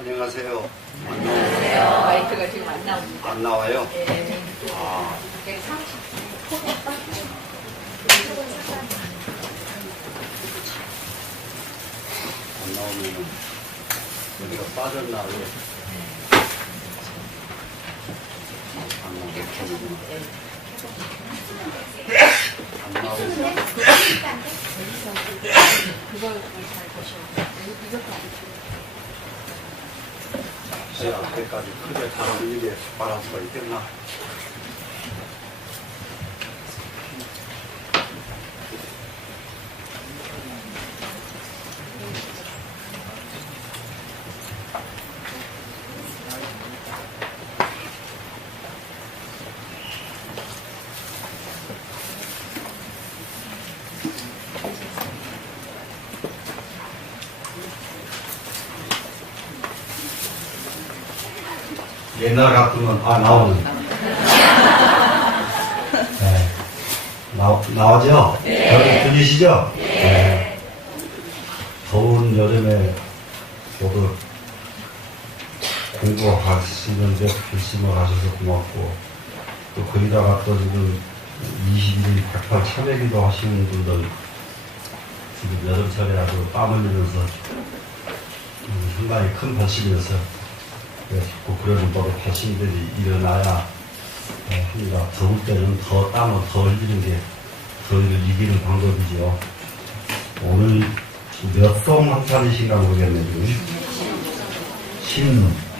안녕하세요. 안녕하세요. 마이크가 지금 안 나옵니다. 안 나와요? 네. 아, 130. 안 나오면은 여기가 빠졌나 왜? 안 나오게 켜는구나. 안 나오고. 그걸 잘 보셔. 이것도 안 돼요. 제 앞에까지 크게 다루는 게 바랄 수가 있겠나? 옛날 같으면 나오는 네. 나오죠? 네. 들리시죠? 네. 더운 여름에 모두 공부하시는데 결심을 하셔서 고맙고 또 거기다가 또 지금 21일 108 참여기도 하시는 분들 지금 여름철에 아주 땀 흘리면서 상당히 큰 발심이어서 자꾸 그런 법에 발심들이 일어나야 합니다. 더울 때는 더 땀을 더 흘리는 게 더위를 이기는 방법이죠. 오늘 몇 송 한 차례신가 모르겠네요. 16.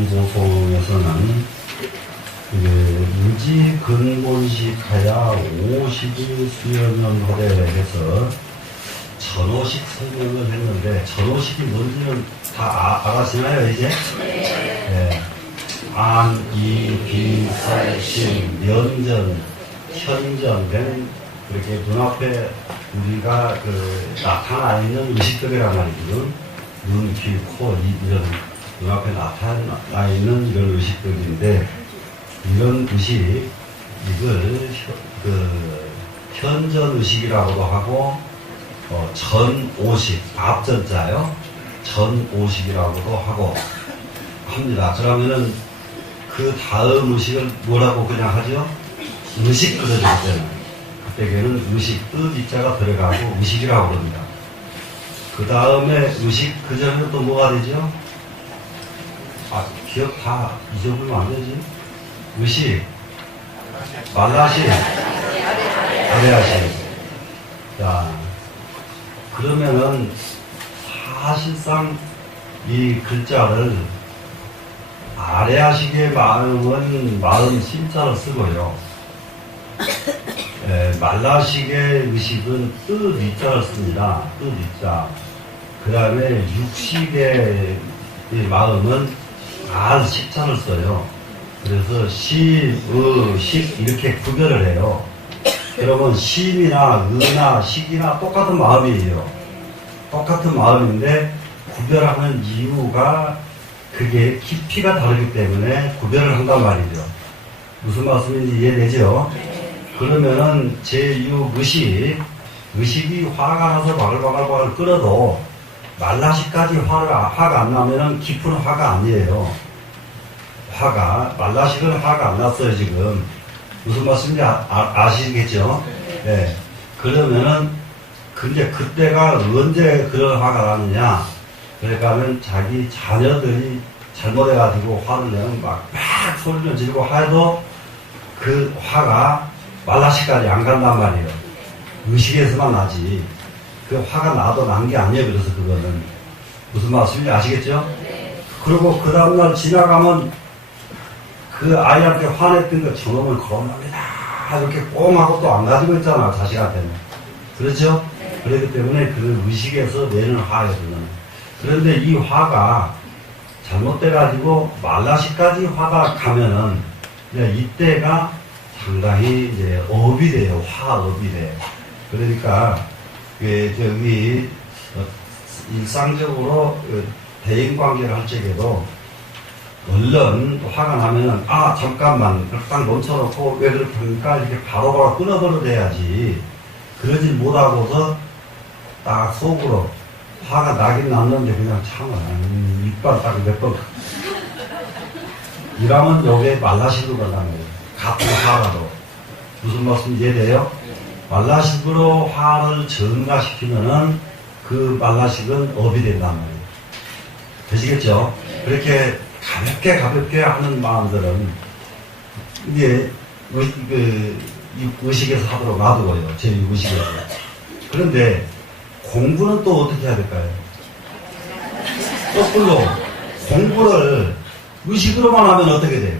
시보송에서는 유지 근본식하야 50일 수여년 허례 해서 전오식 설명을 했는데 전오식이 뭔지는 다 알아시나요 이제? 네. 안, 이, 비, 설, 신, 면전, 현전 그렇게 눈앞에 우리가 나타나 있는 의식들이란 말이죠. 눈, 귀, 코, 입 이런 눈앞에 나타나 있는 이런 의식들인데 이런 의식 이걸 현전의식이라고도 하고 전오식 앞전자요 전오식이라고도 하고 합니다. 그러면은 그 다음 의식을 뭐라고 그냥 하죠? 의식 그려질 때는 그때에는 의식 뜻자가 들어가고 의식이라고 합니다. 그 다음에 의식 그 전에 또 뭐가 되죠? 기억 다 잊어버리면 안 되지. 의식, 말라식, 아래아식. 자, 그러면은 사실상 이 글자를 아래아식의 마음은 마음 심자를 쓰고요. 말라식의 의식은 뜻 위자를 씁니다. 뜻 위자. 그 다음에 육식의 마음은 알 식자를 써요. 그래서 심, 식 이렇게 구별을 해요. 여러분 심이나 의나 식이나 똑같은 마음이에요. 똑같은 마음인데 구별하는 이유가 그게 깊이가 다르기 때문에 구별을 한단 말이죠. 무슨 말씀인지 이해되죠? 그러면은 제6 의식이 화가 나서 바글바글 끓어도 말라식까지 화가 안 나면은 깊은 화가 아니에요. 말라식은 화가 안 났어요, 지금. 무슨 말씀인지 아시겠죠? 네. 그러면은, 근데 그때가 언제 그런 화가 나느냐? 그러니까는 자기 자녀들이 잘못해가지고 화를 내면 막 소리를 지르고 해도 그 화가 말라식까지 안 간단 말이에요. 의식에서만 나지. 그 화가 나도 난 게 아니에요. 그래서 그거는. 무슨 말씀인지 아시겠죠? 그리고 그 다음날 지나가면 그 아이한테 화냈던 거 저놈을 거론합니다. 이렇게 꽁 하고 또 안 가지고 있잖아. 자식한테는. 그렇죠? 그렇기 때문에 그 의식에서 내는 화예요. 그런데 이 화가 잘못돼가지고 말라식까지 화가 가면은 이때가 상당히 이제 업이 돼요. 화업이 돼. 그러니까, 저기, 일상적으로 대인 관계를 할 적에도 얼른 화가 나면은, 아, 잠깐만, 딱 멈춰놓고 왜 그렇게 합니까? 이렇게 바로바로 끊어버려야지. 그러지 못하고서 딱 속으로 화가 나긴 났는데 그냥 참아. 이빨 딱 몇 번. 이러면 요게 말라식으로 간다는 거예요. 같은 화라도. 무슨 말씀 이해돼요? 말라식으로 화를 증가시키면은 그 말라식은 업이 된단 말이에요. 되시겠죠? 그렇게 가볍게 하는 마음들은 이제 의식에서 하도록 놔두고요. 제 의식에서. 그런데 공부는 또 어떻게 해야 될까요? 거꾸로 공부를 의식으로만 하면 어떻게 돼요?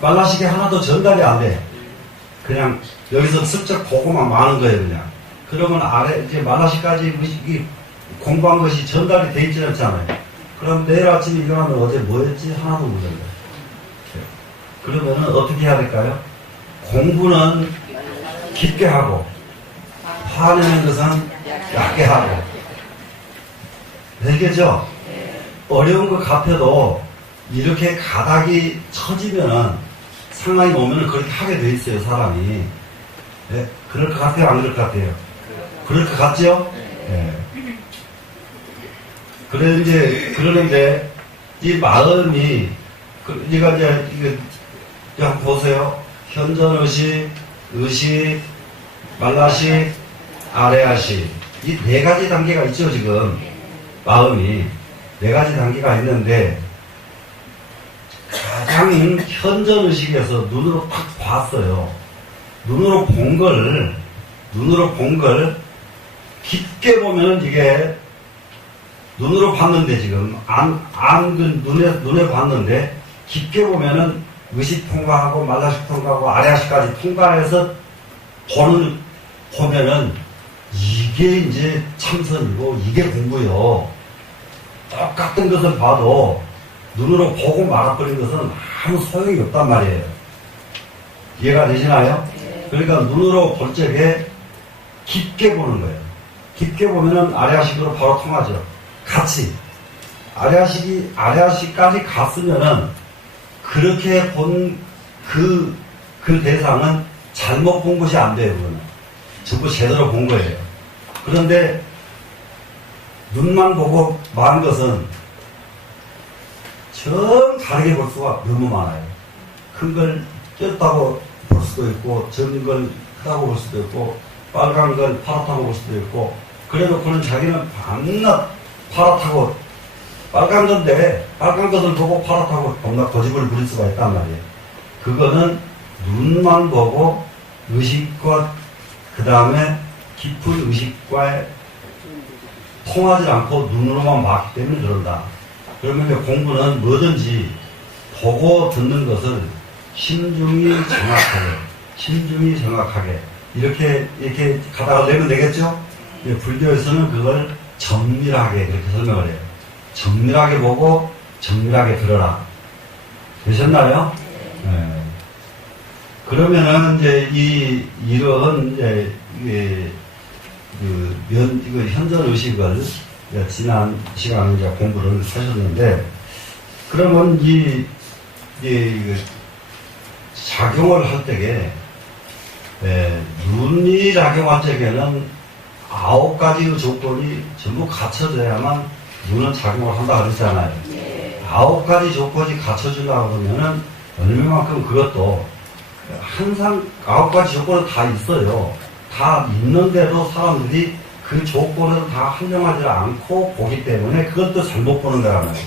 말라식이 하나도 전달이 안 돼. 그냥 여기서 슬쩍 보고만 마는 거예요, 그냥. 그러면 이제 말라식까지 의식이 공부한 것이 전달이 돼 있지 않잖아요. 그럼 내일 아침에 일어나면 어제 뭐 했지? 하나도 모르는 거예요. 그러면은 어떻게 해야 될까요? 공부는 깊게 하고, 화내는 것은 얕게 하고. 되겠죠? 어려운 것 같아도 이렇게 가닥이 처지면은 상황이 오면은 그렇게 하게 돼 있어요, 사람이. 네? 그럴 것 같아요, 안 그럴 것 같아요? 그럴 것 같죠? 네. 그러는데, 이 마음이, 이거 한번 보세요. 현전의식, 의식, 말라식, 아래아식. 이 네 가지 단계가 있죠, 지금. 마음이. 네 가지 단계가 있는데, 가장 현전의식에서 눈으로 딱 봤어요. 눈으로 본 걸 깊게 보면은 이게 눈으로 봤는데 지금 눈에 봤는데 깊게 보면은 의식 통과하고 말라식 통과하고 아래아식까지 통과해서 보면은 이게 이제 참선이고 이게 공부요. 똑같은 것을 봐도 눈으로 보고 말아버린 것은 아무 소용이 없단 말이에요. 이해가 되시나요? 그러니까 눈으로 볼 적에 깊게 보는 거예요. 깊게 보면은 아래아식으로 바로 통하죠. 같이. 아래아식까지 갔으면은 그렇게 본 그 대상은 잘못 본 것이 안 돼요, 그거는. 전부 제대로 본 거예요. 그런데 눈만 보고 만 것은 전 다르게 볼 수가 너무 많아요. 큰 걸 꼈다고 볼 수도 있고, 적은 걸 크다고 볼 수도 있고, 빨간 걸 파랗다고 볼 수도 있고, 그래놓고는 자기는 밤낮 파랗다고, 빨간 건데, 빨간 것을 보고 파랗다고 겁나 고집을 부릴 수가 있단 말이에요. 그거는 눈만 보고 의식과, 그 다음에 깊은 의식과 통하지 않고 눈으로만 봤기 때문에 그런다. 그러면 공부는 뭐든지 보고 듣는 것을 신중히 정확하게 이렇게 가다가 내면 되겠죠? 불교에서는 그걸 정밀하게 그렇게 설명을 해요. 정밀하게 보고 정밀하게 들어라. 되셨나요? 네. 그러면은 이제 이러한 이제 현전 의식을 지난 시간에 이제 공부를 하셨는데, 그러면 작용을 할 때에, 눈이 작용할 적에는 9가지의 조건이 전부 갖춰져야만 눈은 작용을 한다 그랬잖아요. 9가지 조건이 갖춰주려고 그러면은 얼마만큼 그것도 항상 9가지 조건은 다 있어요. 다 있는데도 사람들이 그 조건을 다 활용하지 않고 보기 때문에 그것도 잘못 보는 거라는 거예요.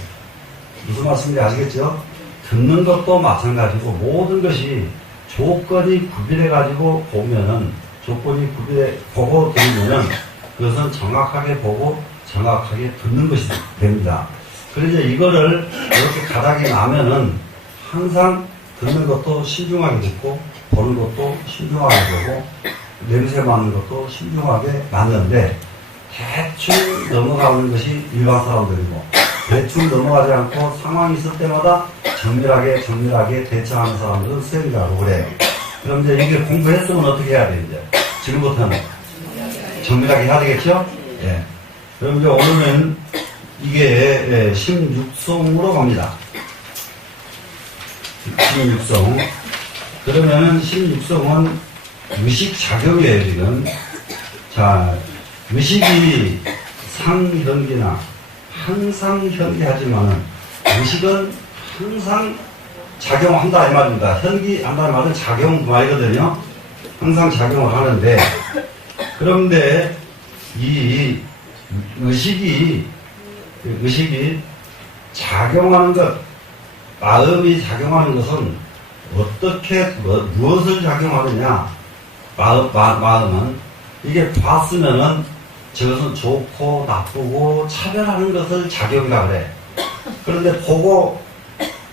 무슨 말씀인지 아시겠죠? 듣는 것도 마찬가지고 모든 것이 조건이 구비돼가지고 보면은, 조건이 보고 들으면은 그것은 정확하게 보고 정확하게 듣는 것이 됩니다. 그래서 이거를 이렇게 가닥이 나면은 항상 듣는 것도 신중하게 듣고 보는 것도 신중하게 보고 냄새 맡는 것도 신중하게 맡는데, 대충 넘어가는 것이 일반 사람들이고, 대충 넘어가지 않고 상황이 있을 때마다 정밀하게 대처하는 사람들은 수행자라고 그래요. 그럼 이제 이게 공부했으면 어떻게 해야 돼, 이제? 지금부터는 정밀하게 해야 되겠죠? 예. 그럼 이제 오늘은 이게 16성으로 갑니다. 16성. 그러면은 16성은 의식작용이에요, 지금. 자, 의식이 상현기나 항상 현기하지만은 의식은 항상 작용한다 이 말입니다. 현기한다는 말은 작용 말이거든요. 항상 작용을 하는데, 그런데 이 의식이 작용하는 것, 마음이 작용하는 것은 어떻게 무엇을 작용하느냐? 마음은 이게 봤으면은 저것은 좋고 나쁘고 차별하는 것을 작용이라 그래. 그런데 보고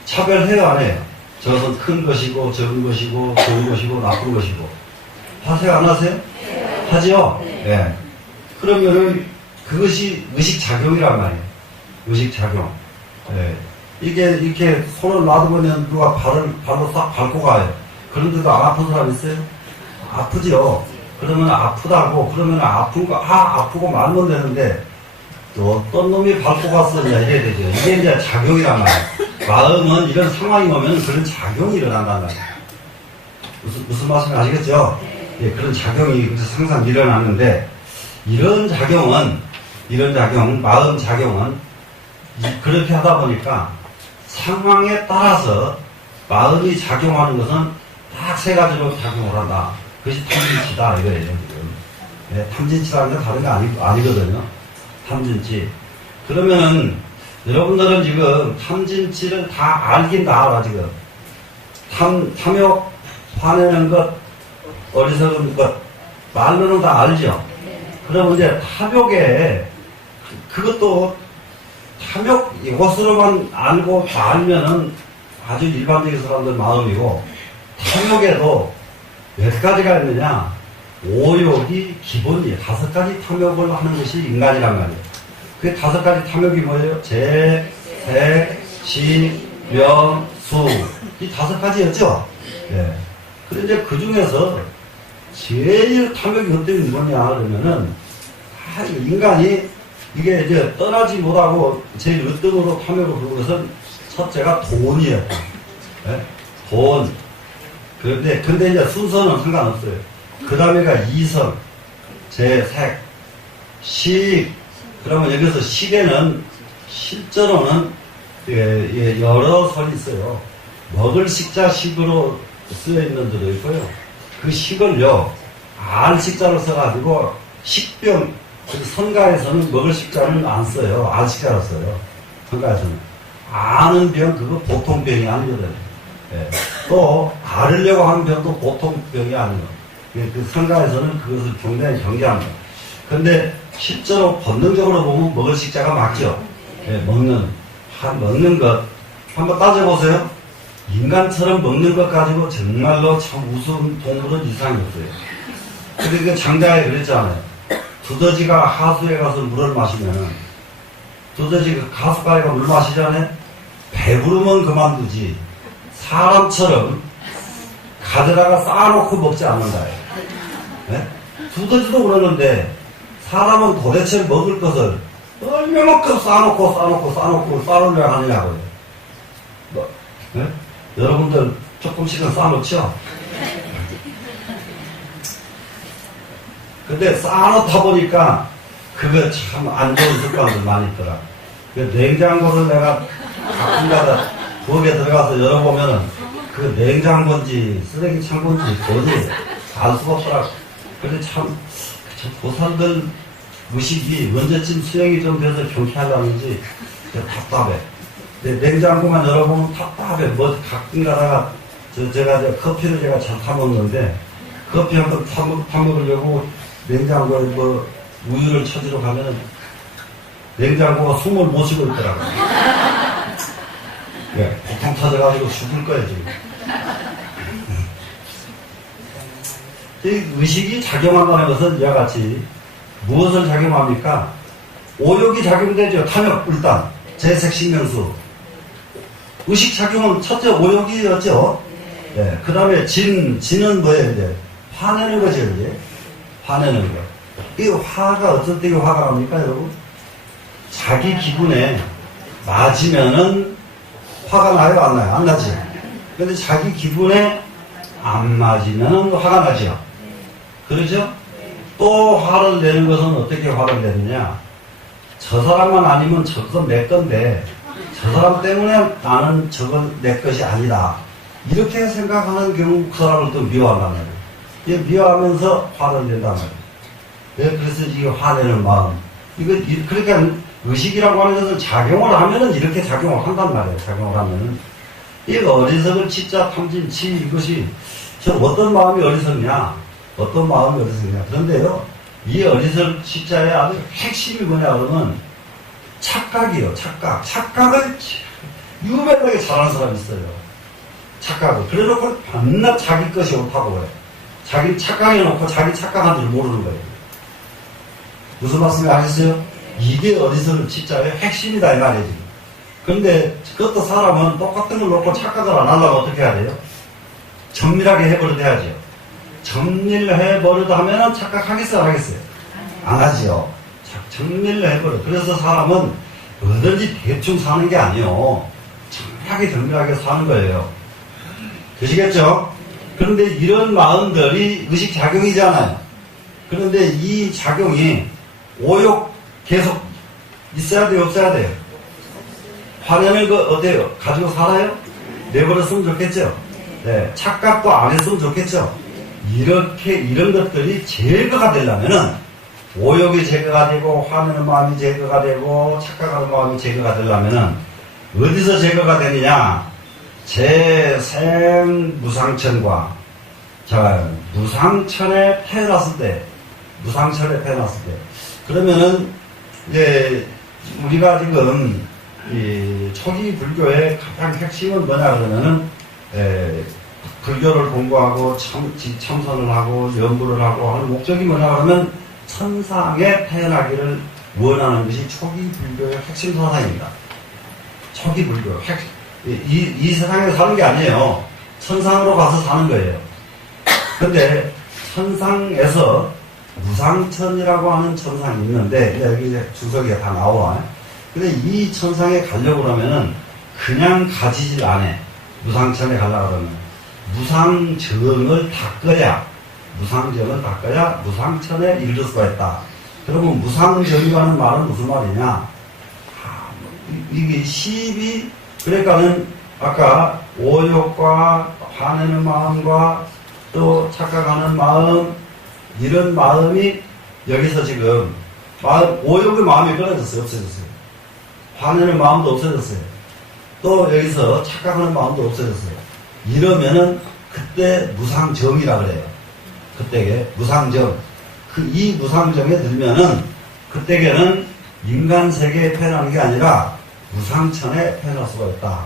차별해요, 안 해요? 저것은 큰 것이고 적은 것이고 좋은 것이고 나쁜 것이고 하세요, 안 하세요? 하죠? 네. 그러면은 그것이 의식작용이란 말이에요. 의식작용. 네. 이게 이렇게 손을 놔두면 누가 발로 싹 밟고 가요. 그런데도 안 아픈 사람 있어요? 아프죠? 그러면 아프다고, 그러면 아픈 거, 아프고 말면 되는데, 또 어떤 놈이 밟고 갔었냐, 이래야 되죠. 이게 이제 작용이란 말이에요. 마음은 이런 상황이 오면 그런 작용이 일어난다는 말이에요. 무슨 말씀 아시겠죠? 예, 그런 작용이 항상 일어나는데, 이런 작용, 마음 작용은, 그렇게 하다 보니까, 상황에 따라서 마음이 작용하는 것은 딱 세 가지로 작용을 한다. 그것이 탐진치다, 이거예요, 지금. 네, 탐진치라는 건 다른 게 아니거든요. 탐진치. 그러면은, 여러분들은 지금 탐진치를 다 알긴 다 알아, 지금. 탐욕, 화내는 것, 어리석은 것, 말로는 다 알죠? 그러면 이제 탐욕에, 그것도 탐욕, 이것으로만 알고 다 알면은 아주 일반적인 사람들 마음이고, 탐욕에도 몇 가지가 있느냐? 오욕이 기본이에요. 5가지 탐욕을 하는 것이 인간이란 말이에요. 그 5가지 탐욕이 뭐예요? 재, 색, 시, 명, 수. 이 5가지였죠? 예. 그런데 이제 그 중에서 제일 탐욕이 어떤 뭐냐, 그러면은, 인간이 이게 이제 떠나지 못하고 제일 으뜸으로 탐욕을 부르는 것은 첫째가 돈이에요. 예? 돈. 근데 이제 순서는 상관없어요. 그 다음에가 이성, 색, 식. 그러면 여기서 식에는 실제로는 여러 설이 있어요. 먹을 식자 식으로 쓰여 있는 데도 있고요. 그 식을요, 알 식자로 써가지고 식병, 선가에서는 먹을 식자는 안 써요. 알 식자로 써요. 선가에서는. 아는 병, 그거 보통 병이 아니거든요. 예. 또 앓으려고 하는 병도 보통 병이 아니에요. 그 선가에서는 그것을 굉장히 경계합니다. 그런데 실제로 본능적으로 보면 먹을 식자가 맞죠. 예, 먹는 것 한번 따져보세요. 인간처럼 먹는 것 가지고 정말로 참 우스운 동물은 이상이 없어요. 그러니까 장자에 그랬잖아요. 두더지가 하수에 가서 물을 마시면은 두더지가 가수가에가 물 마시잖아요. 배부르면 그만두지. 사람처럼 가져다가 쌓아놓고 먹지 않는다. 네? 두더지도 그러는데 사람은 도대체 먹을 것을 얼마만큼 쌓아놓으려 하느냐고요. 네? 여러분들 조금씩은 쌓아놓죠? 근데 쌓아놓다 보니까 그거 참 안 좋은 습관들 많이 있더라. 그 냉장고를 내가 가끔가다 부엌에 들어가서 열어보면은 그 냉장고인지 쓰레기 창고인지 도저히 알 수가 없더라. 근데 참 보살들 의식이 언제쯤 수행이 좀 돼서 경쾌하려는지 답답해. 근데 냉장고만 열어보면 답답해. 뭐 가끔 가다가 제가 커피를 제가 잘 타먹는데 커피 한번 타먹으려고 냉장고에 뭐 우유를 찾으러 가면은 냉장고가 숨을 못 쉬고 있더라고요. 예, 보통 찾아가지고 죽을 거예요, 지금. 이 의식이 작용한다는 것은 이와 같이 무엇을 작용합니까? 오욕이 작용되죠. 탐욕, 일단. 재색, 식명수. 의식작용은 첫째 오욕이었죠. 네. 그 다음에 진은 뭐예요, 이제? 화내는 거죠, 이제. 화내는 거. 이 화가 어떤 때에 화가 납니까, 여러분? 자기 기분에 맞으면은 화가 나요, 안 나요? 안 나지. 근데 자기 기분에 안 맞으면은 화가 나죠. 그러죠? 또 화를 내는 것은 어떻게 화를 내느냐? 저 사람만 아니면 저건 내 건데, 저 사람 때문에 나는 저건 내 것이 아니다. 이렇게 생각하는 경우 그 사람을 또 미워한단 말이에요. 미워하면서 화를 낸단 말이에요. 그래서 이 화내는 마음. 그러니까 의식이라고 하는 것은 작용을 하면은 이렇게 작용을 한단 말이에요. 작용을 하면은. 이 어리석을 치자 탐진 치 이것이 저 어떤 마음이 어리석냐? 어떤 마음이 어리석냐? 그런데요, 이 어리석을 치자의 아주 핵심이 뭐냐 그러면 착각이요, 착각. 착각을 유명하게 잘하는 사람이 있어요. 착각을. 그래 놓고 밤낮 자기 것이 옳다고 그래. 자기 착각해 놓고 자기 착각한 줄 모르는 거예요. 무슨 말씀을 하셨어요? 이게 어리석을 치자의 핵심이다, 이 말이에요. 그런데 그것도 사람은 똑같은 걸 놓고 착각을 안 하려면 어떻게 해야 돼요? 정밀하게 해버려도 해야죠. 정밀해버려도 하면은 착각하겠어요, 안 하겠어요? 안 하지요. 정밀해버려. 그래서 사람은 뭐든지 대충 사는 게 아니에요. 정밀하게 사는 거예요. 되시겠죠? 그런데 이런 마음들이 의식작용이잖아요. 그런데 이 작용이 오욕 계속 있어야 돼요, 없어야 돼요? 화내는 거 어때요? 가지고 살아요? 내버렸으면 좋겠죠? 네. 착각도 안 했으면 좋겠죠? 이런 것들이 제거가 되려면은 오욕이 제거가 되고 화내는 마음이 제거가 되고 착각하는 마음이 제거가 되려면은 어디서 제거가 되느냐? 무상천과 무상천에 태어났을 때 그러면은 이제 우리가 지금 이 초기 불교의 가장 핵심은 뭐냐 그러면은 불교를 공부하고 참선을 하고 연구를 하고 하는 목적이 뭐냐 그러면 천상에 태어나기를 원하는 것이 초기 불교의 핵심 사상입니다. 초기 불교 이 세상에 사는 게 아니에요. 천상으로 가서 사는 거예요. 근데 천상에서 무상천이라고 하는 천상이 있는데 여기 주석이 다 나와. 근데 이 천상에 가려고 그러면은 그냥 가지질 않아. 무상천에 가려고 그러면 무상정을 닦아야 무상천에 이를 수가 있다. 그러면 무상정이라는 말은 무슨 말이냐? 이게 시비 그러니까는 아까 오욕과 화내는 마음과 또 착각하는 마음 이런 마음이 여기서 지금 오욕의 마음이 끊어졌어요. 없어졌어요. 화내는 마음도 없어졌어요. 또 여기서 착각하는 마음도 없어졌어요. 이러면은 그때 무상정이라 그래요. 그때게 무상정. 이 무상정에 들면은 그때게는 인간 세계에 태어나는 게 아니라 무상천에 태어날 수가 있다.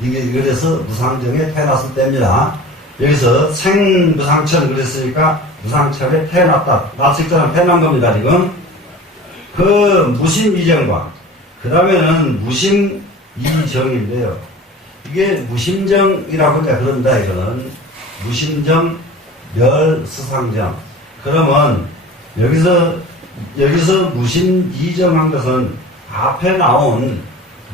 그래서 무상정에 태어났을 때입니다. 여기서 생무상천 그랬으니까 무상천에 태어났다. 납식자는 태어난 겁니다, 지금. 그 무심이정과, 그 다음에는 무심이정인데요. 이게 무심정이라고 이제 그런다, 이거는. 무심정, 멸스상정. 그러면, 여기서 무심이정한 것은 앞에 나온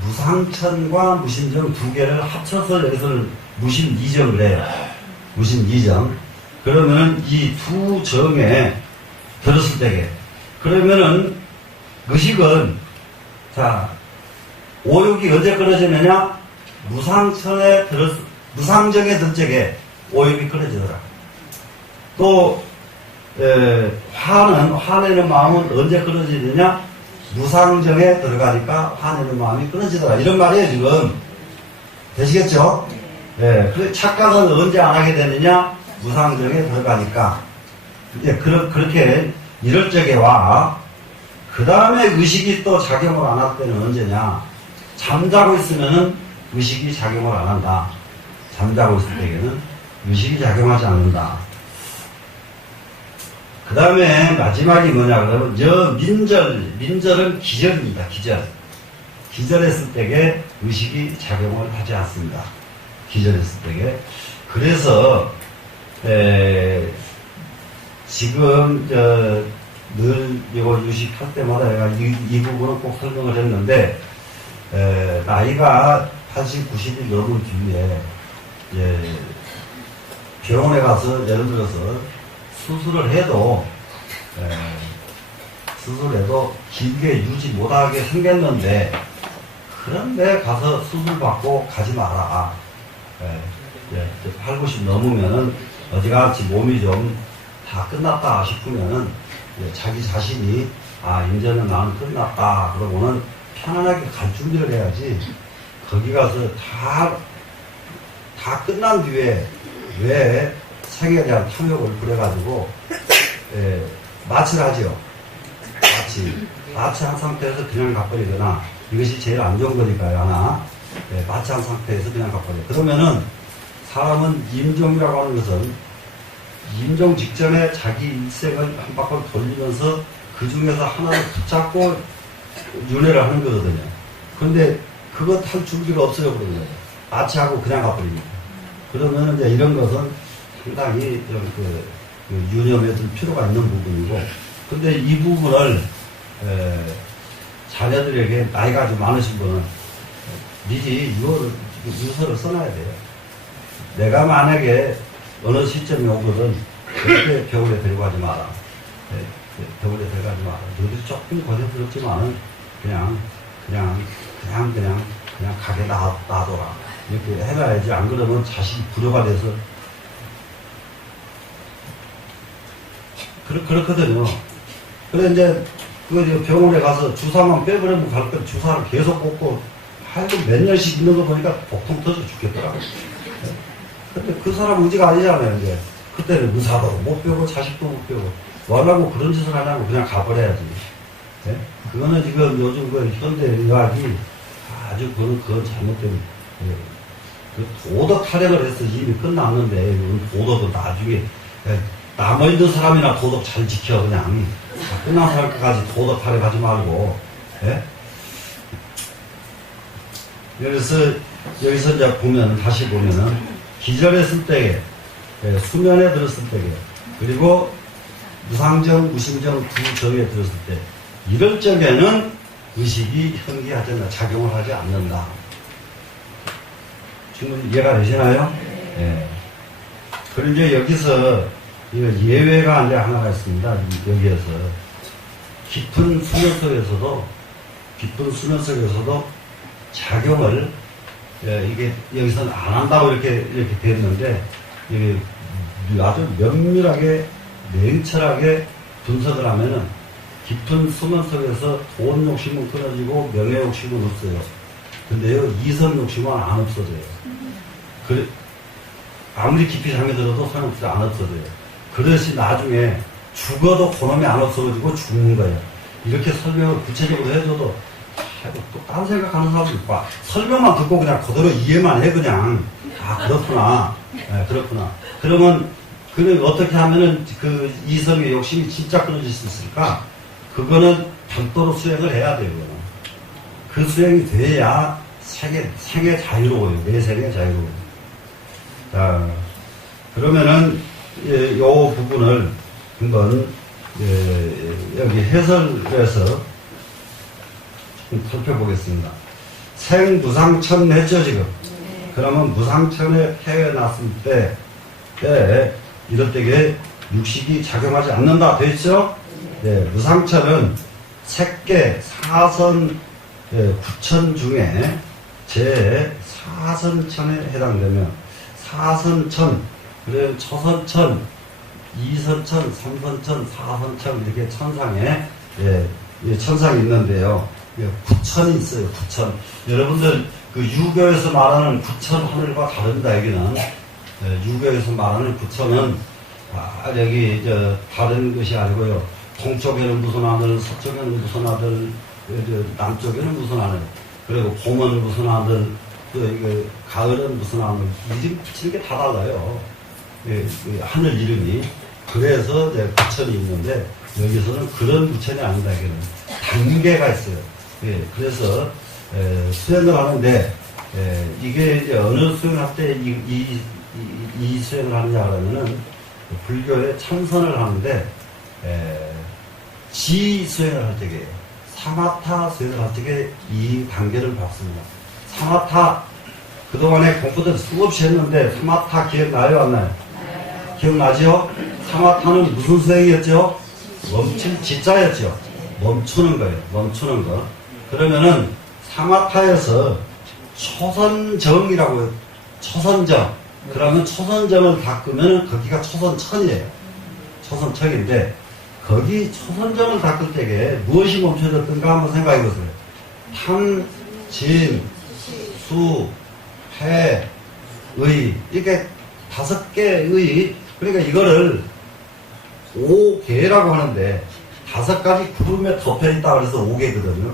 무상천과 무심정 두 개를 합쳐서 여기서는 무심이정을 해요. 무심이정. 그러면은 이 두 정에 들었을 때게. 그러면은 의식은, 오욕이 언제 끊어지느냐? 무상정에 들 적에 오욕이 끊어지더라. 또, 화내는 마음은 언제 끊어지느냐? 무상정에 들어가니까 화내는 마음이 끊어지더라. 이런 말이에요, 지금. 되시겠죠? 그 착각은 언제 안 하게 되느냐? 무상정에 들어가니까. 그렇게 이럴 적에 와. 그 다음에 의식이 또 작용을 안 할 때는 언제냐? 잠자고 있으면은 의식이 작용을 안 한다. 잠자고 있을 때에는 의식이 작용하지 않는다. 그 다음에 마지막이 뭐냐 그러면 민절은 기절입니다. 기절했을 때에 의식이 작용을 하지 않습니다. 기절했을 때에. 그래서 지금 늘 이거 유식할 때마다 내가 이 부분은 꼭 설명을 했는데 나이가 80, 90이 넘은 뒤에 병원에 가서 예를 들어서 수술을 해도 길게 유지 못하게 생겼는데 그런데 가서 수술 받고 가지 마라. 8, 90 넘으면은 어디같이 몸이 좀 다 끝났다 싶으면은 자기 자신이 이제는 나는 끝났다 그러고는 편안하게 갈 준비를 해야지. 거기 가서 다 끝난 뒤에 왜 생에 대한 탐욕을 부려가지고 마취를 하죠. 마취한 상태에서 그냥 가버리거나, 이것이 제일 안 좋은 거니까요. 하나 마취한 상태에서 그냥 가버려. 그러면은 사람은 임종이라고 하는 것은 임종 직전에 자기 일생을 한 바퀴 돌리면서 그 중에서 하나를 붙잡고 윤회를 하는 거거든요. 그런데 그것 할 준비가 없어요. 그러면 마취하고 그냥 가버립니다. 그러면 이제 이런 것은 상당히 좀 유념해 둘 필요가 있는 부분이고, 근데 이 부분을 자녀들에게 나이가 좀 많으신 분은 미리 유서를 써놔야 돼요. 내가 만약에 어느 시점이 오거든 절대 겨울에 데려가지 마라. 겨울에 데려가지 마라. 너희들이 조금 고생스럽지만은 그냥 가게 놔둬라. 이렇게 해놔야지. 안 그러면 자식이 불효가 돼서 그렇거든요. 그래 이제 그 병원에 가서 주사만 빼버리면 갈 건 주사를 계속 꽂고 하여튼 몇 년씩 있는 거 보니까 복통 터져 죽겠더라고. 근데 그 사람 의지가 아니잖아요. 이제 그때는 의사도 못 배우고 자식도 못 배우고 뭐라고 그런 짓을 하냐고 그냥 가버려야지. 그거는 지금 요즘 그 현대 의학이 아주 그건 잘못된 그 도덕 타령을 해서 이미 끝났는데 도덕은 나중에 남아있는 사람이나 도덕 잘 지켜. 그냥 끝난 사람까지 도덕 타령하지 말고. 그래서 여기서 이제 다시 보면은 기절했을 때에, 수면에 들었을 때에, 그리고 무상정, 무심정 두 정에 들었을 때, 이럴 적에는 의식이 현기하지 않는다, 작용을 하지 않는다. 충분히 이해가 되시나요? 그리고 이제 여기서 예외가 이제 하나가 있습니다. 여기에서 깊은 수면 속에서도 작용을 이게 여기서는 안 한다고 이렇게 됐는데, 이게 아주 면밀하게 냉철하게 분석을 하면은 깊은 수면 속에서 돈 욕심은 끊어지고 명예 욕심은 없어요. 근데요, 이성 욕심은 안 없어져요. 그래, 아무리 깊이 잠에 들어도 소용없이 안 없어져요. 그것이 나중에 죽어도 그놈이 안 없어지고 죽는 거예요. 이렇게 설명을 구체적으로 해줘도 또 딴 생각하는 사람도 있고, 설명만 듣고 그냥 그대로 이해만 해. 그냥 그렇구나. 그렇구나. 그러면 어떻게 하면은 그 이성의 욕심이 진짜 끊어질 수 있을까? 그거는 별도로 수행을 해야 돼요. 그 수행이 돼야 생애 자유로워요. 내 생애 자유로워요. 자, 그러면은 요 부분을 한번 여기 해설에서 살펴보겠습니다. 생무상천 했죠, 지금? 그러면 무상천에 태어났을 때, 이럴 때에 육식이 작용하지 않는다. 됐죠? 무상천은 색계, 사선, 구천 중에 제 사선천에 해당되면, 사선천, 그리고 초선천, 이선천, 삼선천, 사선천, 이렇게 천상에, 천상이 있는데요. 구천이 있어요, 구천. 여러분들, 그 유교에서 말하는 구천 하늘과 다릅니다, 여기는. 유교에서 말하는 구천은, 여기, 다른 것이 아니고요. 동쪽에는 무슨 하늘, 서쪽에는 무슨 하늘, 남쪽에는 무슨 하늘, 그리고 봄은 무슨 하늘, 또, 가을은 무슨 하늘, 이름 붙이는 게 다 달라요. 하늘 이름이. 그래서 이제 구천이 있는데, 여기서는 그런 구천이 아니다, 여기는. 단계가 있어요. 그래서 수행을 하는데, 이게 이제 어느 수행을 할 때 이 수행을 하느냐 그러면은 불교에 참선을 하는데, 지 수행을 할 때에 사마타 수행을 할 때에 이 단계를 받습니다. 사마타, 그동안에 공부들 수없이 했는데 사마타 기억나요? 안 나요? 기억나죠? 사마타는 무슨 수행이었죠? 멈출 지자였죠. 멈추는 거예요. 멈추는 거. 그러면은 사마타에서 초선정이라고 해요. 초선정. 그러면 초선정을 닦으면 거기가 초선천이에요. 초선천인데 거기 초선정을 닦을 때에 무엇이 멈춰졌던가 한번 생각해 보세요. 탐, 진, 수, 해, 의, 이렇게 5개의, 그러니까 이거를 5개라고 하는데 5가지 구름에 덮여있다 그래서 5개거든요.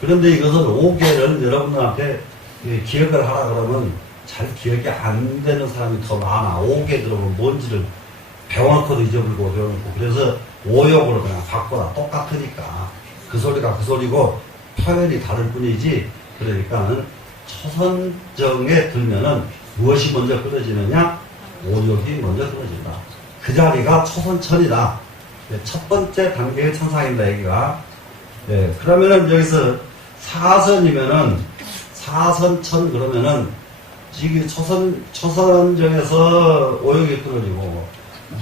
그런데 이것은 5개를 여러분들한테 기억을 하라 그러면 잘 기억이 안 되는 사람이 더 많아. 5개 들어보면 뭔지를 배워놓고도 잊어버리고 배워놓고. 그래서 오역으로 그냥 바꿔라. 똑같으니까. 그 소리가 그 소리고 표현이 다를 뿐이지. 그러니까 초선정에 들면은 무엇이 먼저 끊어지느냐? 오역이 먼저 끊어진다. 그 자리가 초선천이다. 첫 번째 단계의 천상입니다, 여기가. 그러면은 여기서 사선이면은, 사선천 그러면은, 지금 초선정에서 오역이 끊어지고,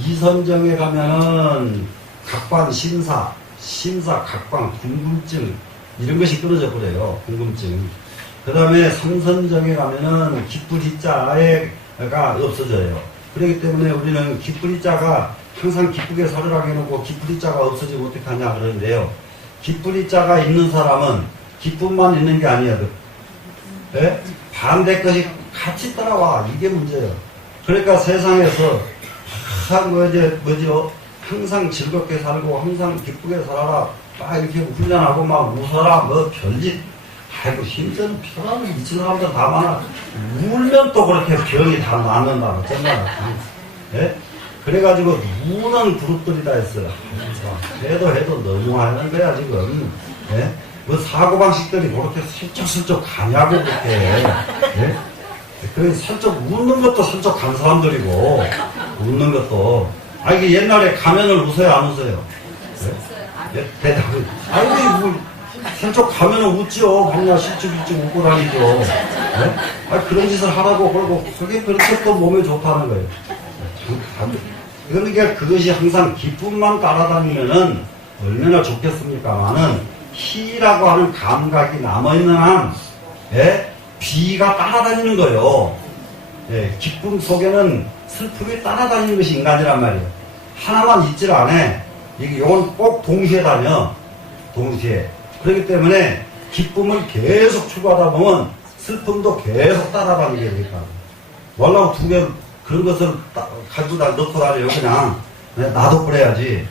이선정에 가면은, 각관 심사, 각관, 궁금증, 이런 것이 끊어져 버려요, 궁금증. 그 다음에 삼선정에 가면은 기쁘리자가 없어져요. 그렇기 때문에 우리는 기쁘리자가 항상 기쁘게 살으라고 해놓고 기쁘리자가 없어지면 어떡하냐 그러는데요. 기쁘리자가 있는 사람은 기쁨만 있는 게 아니에요. 네? 반대 것이 같이 따라와. 이게 문제예요. 그러니까 세상에서 항상 즐겁게 살고 항상 기쁘게 살아라. 막 이렇게 훈련하고 막 웃어라. 뭐 별짓. 아이고, 힘든 편안한 미친 사람들 다 많아. 울면 또 그렇게 병이 다 낫는다. 어쩐다. 예? 그래가지고, 우는 그룹들이 다 했어요. 해도 너무 하는 거야, 지금. 예? 뭐 사고방식들이 그렇게 슬쩍슬쩍 가냐고, 그렇게. 예? 그래서 슬쩍 웃는 것도 슬쩍 간 사람들이고, 웃는 것도. 아, 이게 옛날에 가면을 웃어요, 안 웃어요? 예? 대답을. 아이고, 슬쩍 가면은 웃죠. 그냥 실쭉 웃고 다니죠. 네? 아, 그런 짓을 하라고 그러고, 그게 그렇게 또 몸에 좋다는 거예요. 그러니까 그것이 항상 기쁨만 따라다니면은 얼마나 좋겠습니까만은, 희라고 하는 감각이 남아있는 한, 비가 따라다니는 거예요. 기쁨 속에는 슬픔이 따라다니는 것이 인간이란 말이에요. 하나만 있질 않아. 이건 꼭 동시에 다녀. 동시에. 그렇기 때문에 기쁨을 계속 추구하다 보면 슬픔도 계속 따라다니게 되니까. 원래 두 개 그런 것을 가지고 다 넣고 다녀요. 그냥 놔둬버려야지.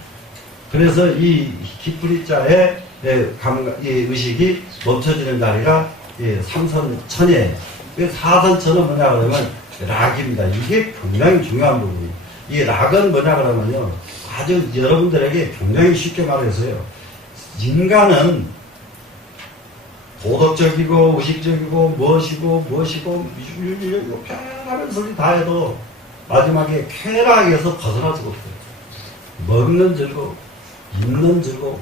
그래서 이 기쁘리자의 이 의식이 멈춰지는 자리가 삼선천이에요. 사선천은 뭐냐 그러면 락입니다. 이게 굉장히 중요한 부분이에요. 이 락은 뭐냐 그러면요. 아주 여러분들에게 굉장히 쉽게 말해서요. 인간은 도덕적이고 의식적이고 무엇이고 이거 편안한 소리 다 해도 마지막에 쾌락에서 벗어날 수가 없어요. 먹는 즐거움, 입는 즐거움,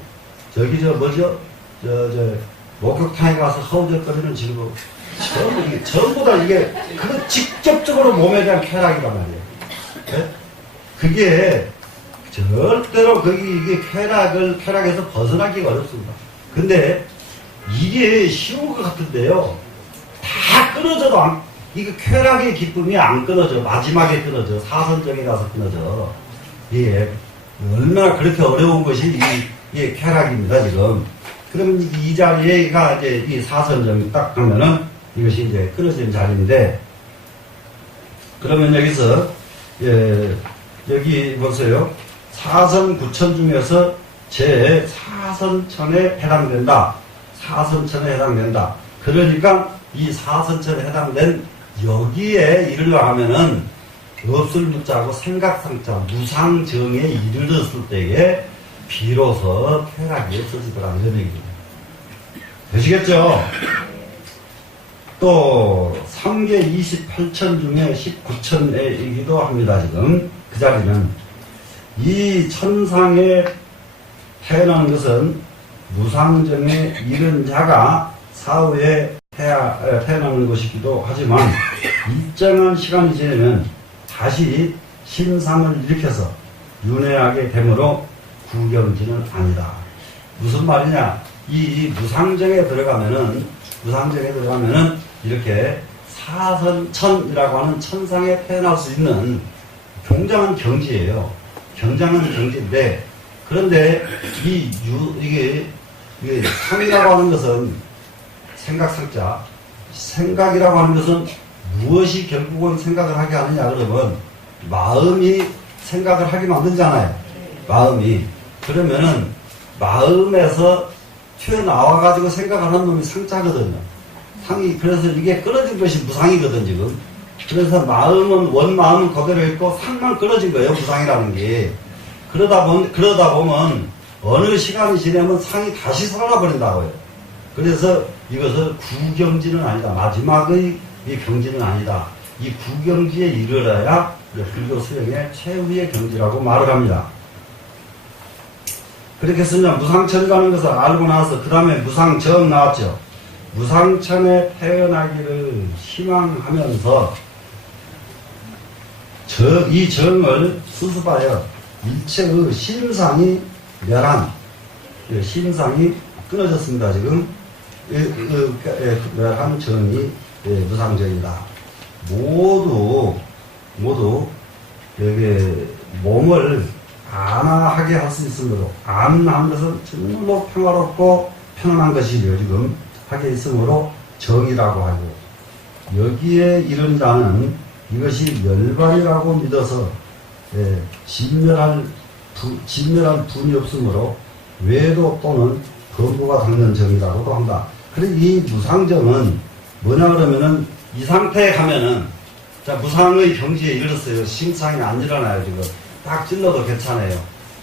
목욕탕에 가서 허우적거리는 즐거움, 전부 다 이게 그거 직접적으로 몸에 대한 쾌락이란 말이에요. 네? 그게 절대로 이게 쾌락에서 벗어나기가 어렵습니다. 근데 이게 쉬운 것 같은데요. 다 끊어져도 이게 쾌락의 기쁨이 안 끊어져. 마지막에 끊어져. 사선정에 가서 끊어져. 예. 얼마나 그렇게 어려운 것이 이게 쾌락입니다, 지금. 그러면 이 자리에가 이제 이 사선정이 딱 하면은 이것이 이제 끊어지는 자리인데, 그러면 여기서, 여기 보세요. 사선구천 중에서 제 사선천에 해당된다. 사선천에 해당된다. 그러니까 이 사선천에 해당된 여기에 이르려면은 없을 무자하고 생각상자 무상정에 이르렀을 때에 비로소 쾌락이 없어지더라 이런 얘기입니다. 되시겠죠? 또 3개 28천 중에 19천이기도 합니다. 지금 그 자리는 이 천상에 태어난 것은 무상정에 이른 자가 사후에 태어나는 것이기도 하지만 일정한 시간이 지나면 다시 신상을 일으켜서 윤회하게 되므로 구경지는 아니다. 무슨 말이냐? 이 무상정에 들어가면은 이렇게 사선천이라고 하는 천상에 태어날 수 있는 굉장한 경지예요. 굉장한 경지인데, 그런데 이게 상이라고 하는 것은 생각상자, 생각이라고 하는 것은 무엇이 결국은 생각을 하게 하느냐 그러면 마음이 생각을 하게 만들잖아요. 마음이. 그러면은 마음에서 튀어나와가지고 생각을 하는 놈이 상자거든요. 상이, 그래서 이게 끊어진 것이 무상이거든, 지금. 그래서 원마음은 그대로 있고 상만 끊어진 거예요, 무상이라는 게. 그러다 보면 어느 시간이 지나면 상이 다시 살아버린다고요. 그래서 이것을 구경지는 아니다. 마지막의 이 경지는 아니다. 이 구경지에 이르러야 불교 수행의 최후의 경지라고 말을 합니다. 그렇게 해서 무상천이라는 것을 알고 나서 그 다음에 무상정 나왔죠. 무상천에 태어나기를 희망하면서 이 정을 수습하여 일체의 심상이 멸한, 심상이 끊어졌습니다. 지금 멸한 정이 무상정이다. 모두 여기 몸을 안하게 할 수 있으므로, 안한 것은 정말로 평화롭고 편안한 것이죠. 지금 하게 있으므로 정이라고 하고, 여기에 이른 자는 이것이 멸발이라고 믿어서 진멸한 분이 없으므로 외도 또는 범부가 닦는 정이라고도 한다. 그래서 이 무상정은 뭐냐 그러면은 이 상태에 가면은, 자, 무상의 경지에 이르렀어요. 심상이 안 일어나요. 지금 딱 찔러도 괜찮아요.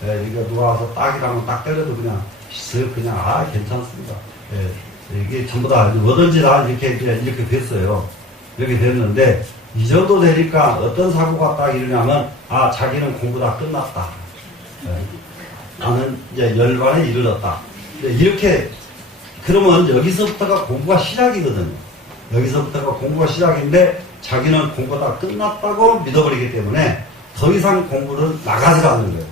이거 누가 와서 딱이라면 딱 때려도 그냥 괜찮습니다. 이게 전부 다 뭐든지 다 이렇게 됐어요. 이렇게 됐는데, 이 정도 되니까 어떤 사고가 딱 이러냐면, 자기는 공부 다 끝났다. 나는 이제 열반에 이르렀다. 이렇게, 그러면 여기서부터가 공부가 시작이거든요. 여기서부터가 공부가 시작인데, 자기는 공부가 다 끝났다고 믿어버리기 때문에, 더 이상 공부를 나가지 않는 거예요.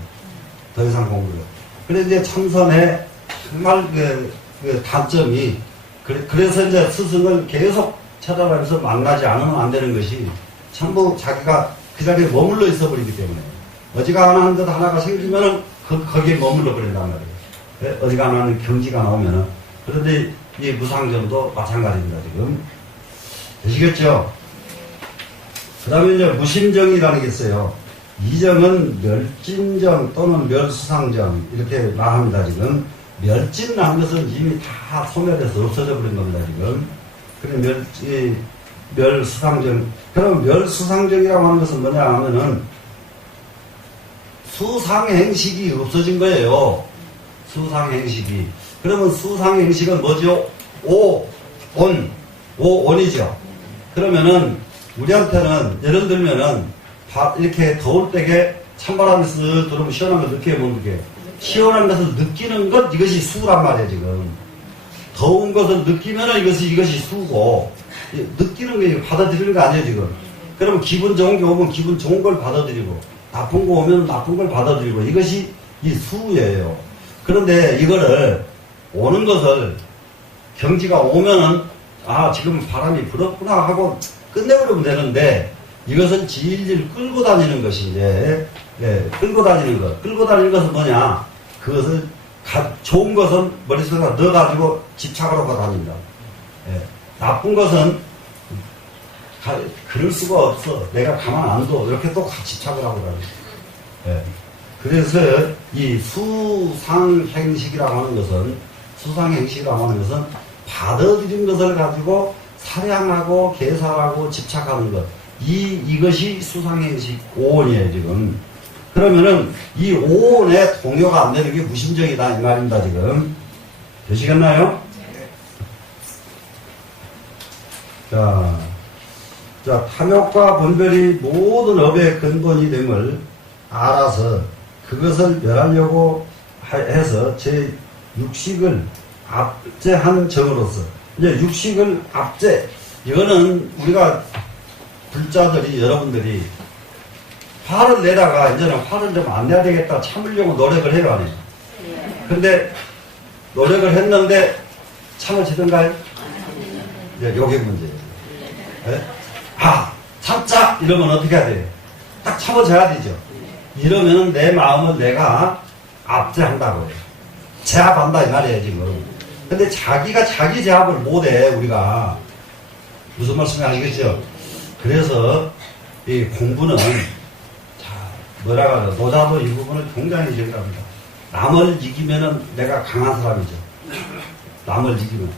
더 이상 공부를. 그래서 이제 참선의 정말 그 단점이, 그래서 이제 스승을 계속 찾아가면서 만나지 않으면 안 되는 것이 전부 자기가 그 자리에 머물러 있어 버리기 때문에, 어지간한 것 하나가 생기면은 거기에 머물러 버린단 말이에요. 어지간한 경지가 나오면은. 그런데 이 무상정도 마찬가지입니다, 지금. 되시겠죠? 그 다음에 이제 무심정이라는 게 있어요. 이 정은 멸진정 또는 멸수상정, 이렇게 말합니다, 지금. 멸진이라는 것은 이미 다 소멸해서 없어져 버린 겁니다, 지금. 그래, 멸수상정. 그럼 멸수상정이라고 하는 것은 뭐냐 하면은, 수상행식이 없어진 거예요. 수상행식이. 그러면 수상행식은 뭐죠? 오온이죠. 그러면은, 우리한테는, 예를 들면은, 이렇게 더울 때에 찬바람이 쓱 들어오면 시원한 걸 느껴요, 못 느껴요? 시원한 것을 느끼는 것, 이것이 수란 말이에요, 지금. 더운 것을 느끼면 이것이 수고, 느끼는 게 받아들이는 거 아니에요, 지금. 그러면 기분 좋은 게 오면 기분 좋은 걸 받아들이고, 나쁜 거 오면 나쁜 걸 받아들이고, 이것이 이 수예요. 그런데 이거를, 오는 것을, 경지가 오면은, 지금 바람이 불었구나 하고 끝내버리면 되는데, 이것은 질질 끌고 다니는 것이 이제, 끌고 다니는 것. 끌고 다니는 것은 뭐냐? 그것을, 좋은 것은 머릿속에 넣어가지고 집착을 하고 다닌다. 나쁜 것은, 그럴 수가 없어. 내가 가만 안 둬. 이렇게 또 집착을 하고 다닌다. 그래서 이 수상행식이라고 하는 것은, 받아들인 것을 가지고 사량하고 계산하고 집착하는 것. 이것이 수상행식 오온이에요, 지금. 그러면은, 이 오온에 동요가 안 되는 게 무심정이다, 이 말입니다, 지금. 되시겠나요? 자, 탐욕과 분별이 모든 업의 근본이 됨을 알아서 그것을 멸하려고 해서 제 육식을 압제한 정으로서, 이제 육식을 압제, 이거는 우리가 불자들이, 여러분들이 화를 내다가 이제는 화를 좀 안 내야 되겠다 참으려고 노력을 해요, 안 해요? 근데 노력을 했는데 참으시던가요? 이제 요게 문제예요. 네? 참자! 이러면 어떻게 해야 돼요? 딱 참아줘야 되죠. 이러면 내 마음을 내가 압제한다고 해요. 제압한다, 이 말이에요, 지금. 근데 자기가 자기 제압을 못해, 우리가. 무슨 말씀인지 아시겠죠? 그래서 이 공부는, 뭐라고 하죠? 노자도 이 부분을 굉장히 중요합니다. 남을 이기면은 내가 강한 사람이죠. 남을 이기면.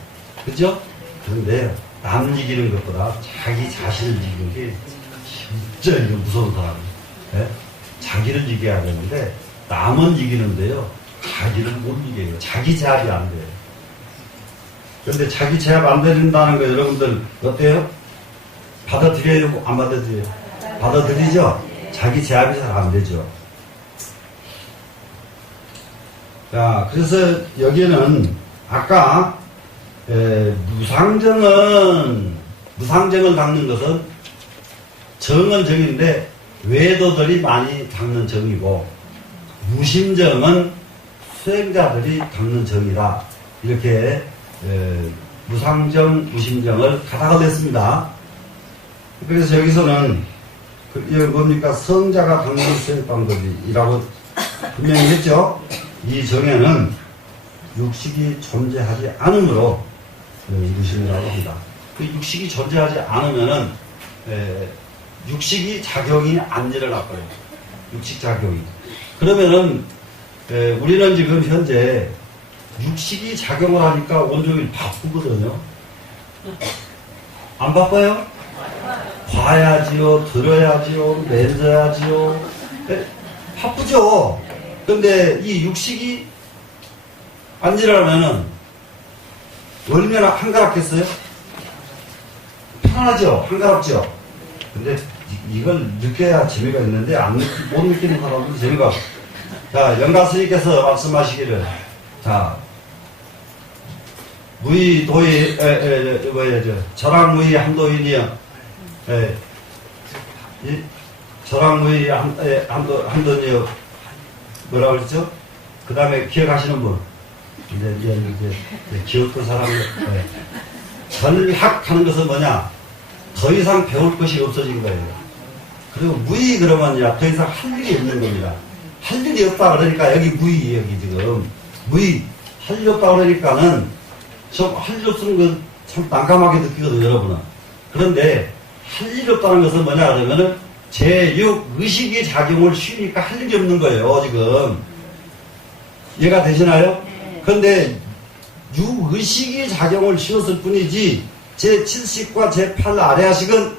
그죠? 그런데 남 이기는 것보다 자기 자신을 이기는 게 진짜 이거 무서운 사람이에요. 네? 자기를 이겨야 되는데 남은 이기는데요. 자기를 못 이겨요. 자기 제압이 안 돼요. 그런데 자기 제압 안 된다는 거 여러분들 어때요? 받아들여요? 안 받아들여요? 받아들이죠? 자기 제압이 잘 안 되죠. 자, 그래서 여기에는 아까 무상정을 닦는 것은 정은 정인데 외도들이 많이 닦는 정이고, 무심정은 수행자들이 닦는 정이다. 이렇게 무상정, 무심정을 가닥을 냈습니다. 그래서 여기서는 이거 뭡니까? 성자가 닦는 수행 방법이라고 분명히 했죠. 이 정에는 육식이 존재하지 않으므로 무심이라고 합니다. 그 육식이 존재하지 않으면은 육식이 작용이 안 일어날 거예요. 육식 작용이. 그러면은 우리는 지금 현재 육식이 작용을 하니까 온종일 바쁘거든요. 안 바빠요? 봐야지요, 들어야지요, 만져야지요. 바쁘죠. 근데 이 육식이 안 일어나면은 얼마나 한가롭겠어요? 편하죠? 한가롭죠? 근데 이걸 느껴야 재미가 있는데 못 느끼는 사람은 재미가 없어요. 자, 영가 스님께서 말씀하시기를, 자, 무의 도의 절학무의 한도인이여, 절학무의 한도인이여, 뭐라고 그랬죠? 그 다음에 기억하시는 분, 이제 기억할 사람을, 전학하는 것은 뭐냐? 더 이상 배울 것이 없어진 거예요. 그리고 무의 그러면요, 더 이상 할 일이 없는 겁니다. 할 일이 없다 그러니까 여기 무의, 여기 지금 무의, 할 일이 없다 그러니까는 좀 할 일 없는 건 참 난감하게 느끼거든요, 여러분은. 그런데 할 일이 없다는 것은 뭐냐 그러면은 제6 의식의 작용을 쉬니까 할 일이 없는 거예요, 지금. 이해가 되시나요? 그런데 육의식이 작용을 쉬었을 뿐이지 제7식과 제8 아래하식은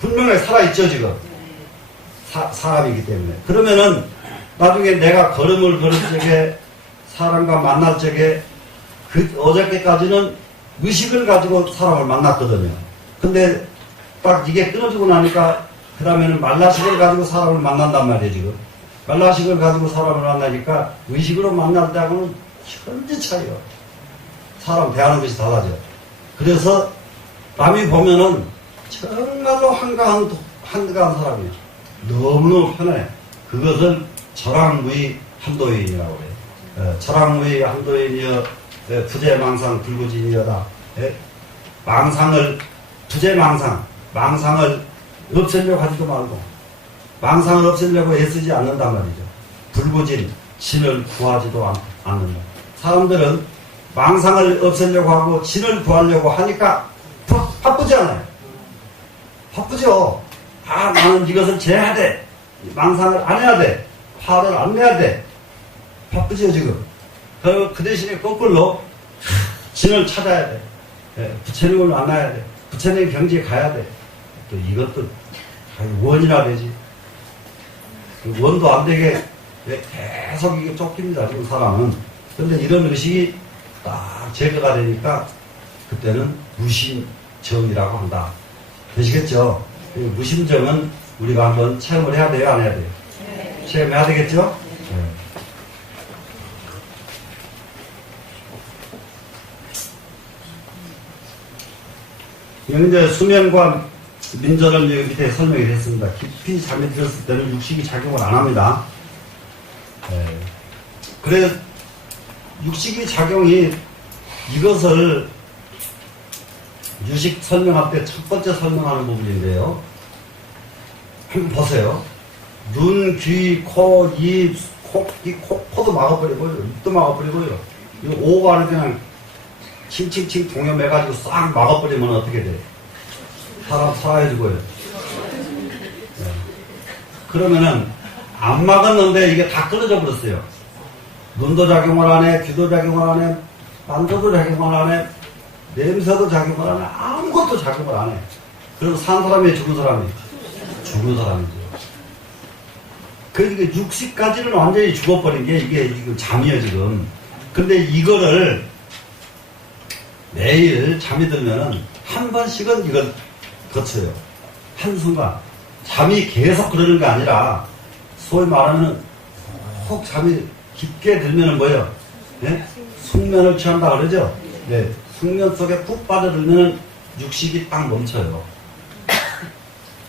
분명히 살아있죠, 지금. 사람이기 때문에. 그러면은 나중에 내가 걸음을 걸을 적에, 사람과 만날 적에, 어저께까지는 의식을 가지고 사람을 만났거든요. 근데 딱 이게 끊어지고 나니까 그 다음에는 말라식을 가지고 사람을 만난단 말이에요, 지금. 말라식을 가지고 사람을 만나니까 의식으로 만날 때하고는 현재 차이요. 사람 대하는 것이 달라져. 그래서 남이 보면은 정말로 한가한 사람이에요. 너무너무 편해. 그것을 절학무의 한도인이라고 해요. 절학무의 한도인이여, 부재망상 불구진이여다. 망상을 없애려고 하지도 말고, 망상을 없애려고 애쓰지 않는단 말이죠. 불구진, 진을 구하지도 않는다. 사람들은 망상을 없애려고 하고 진을 구하려고 하니까 바쁘지 않아요. 바쁘죠. 나는 이것을 제해야 돼. 망상을 안 해야 돼. 화를 안 내야 돼. 바쁘죠, 지금. 그 대신에 거꾸로 진을 찾아야 돼. 부처님을 만나야 돼. 부처님 경지에 가야 돼. 또 이것도 원이나 되지. 원도 안 되게 계속 이게 쫓깁니다, 지금 사람은. 그런데 이런 의식이 딱 제거가 되니까 그때는 무심 무심정이라고 한다. 되시겠죠? 무심정은 우리가 한번 체험을 해야 돼요, 안 해야 돼요? 네. 체험해야 되겠죠? 네. 여기 이제 수면과 민절을 여기 밑에 설명이 됐습니다. 깊이 잠이 들었을 때는 육식이 작용을 안 합니다. 네. 그래, 육식이 작용이 이것을 유식 설명할 때 첫 번째 설명하는 부분인데요. 한번 보세요. 눈, 귀, 코, 입, 코도 막아버리고요. 입도 막아버리고요. 이 오가는 그냥 칭칭칭 동염해가지고 싹 막아버리면 어떻게 돼요? 사람 살아야지고요. 네. 그러면은 안 막았는데 이게 다 끊어져 버렸어요. 눈도 작용을 안 해, 귀도 작용을 안 해, 만져도 작용을 안 해, 냄새도 작용을 안 해, 아무것도 작용을 안 해. 그래서 산 사람이 죽은 사람이 죽은 사람이죠. 그러니까 육식까지는 완전히 죽어버린 게 이게 지금 잠이에요, 지금. 근데 이거를 매일 잠이 들면은 한 번씩은 이걸 거쳐요. 한순간. 잠이 계속 그러는 게 아니라, 소위 말하면, 혹 잠이 깊게 들면은 뭐예요? 네? 숙면을 취한다 그러죠? 네. 숙면 속에 푹 빠져들면은 육식이 딱 멈춰요.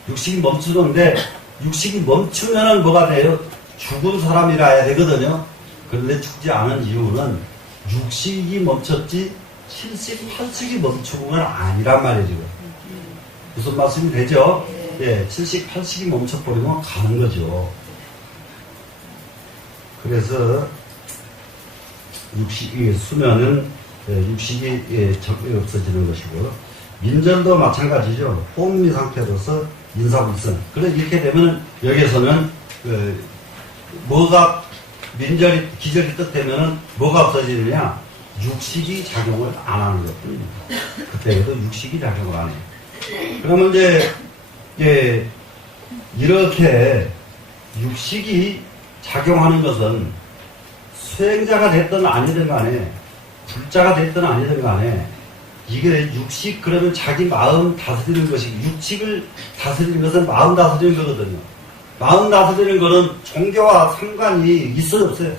육식이 멈추는데, 육식이 멈추면은 뭐가 돼요? 죽은 사람이라 해야 되거든요. 그런데 죽지 않은 이유는 육식이 멈췄지, 78식이 멈춘 건 아니란 말이에요, 지금. 무슨 말씀이 되죠? 예, 78식이 멈춰버리면 가는 거죠. 그래서, 수면은, 육식이 적응이 없어지는 것이고, 민절도 마찬가지죠. 혼미 상태로서 인사불성. 그래, 이렇게 되면, 여기에서는, 뭐가, 기절이 뜻되면은, 뭐가 없어지느냐? 육식이 작용을 안 하는 것 뿐입니다. 그때에도 육식이 작용을 안 해요. 그러면 이제, 이렇게 육식이 작용하는 것은 수행자가 됐든 아니든 간에, 불자가 됐든 아니든 간에, 이게 육식, 그러면 자기 마음 다스리는 것이, 육식을 다스리는 것은 마음 다스리는 거거든요. 마음 다스리는 거는 종교와 상관이 있어요, 없어요?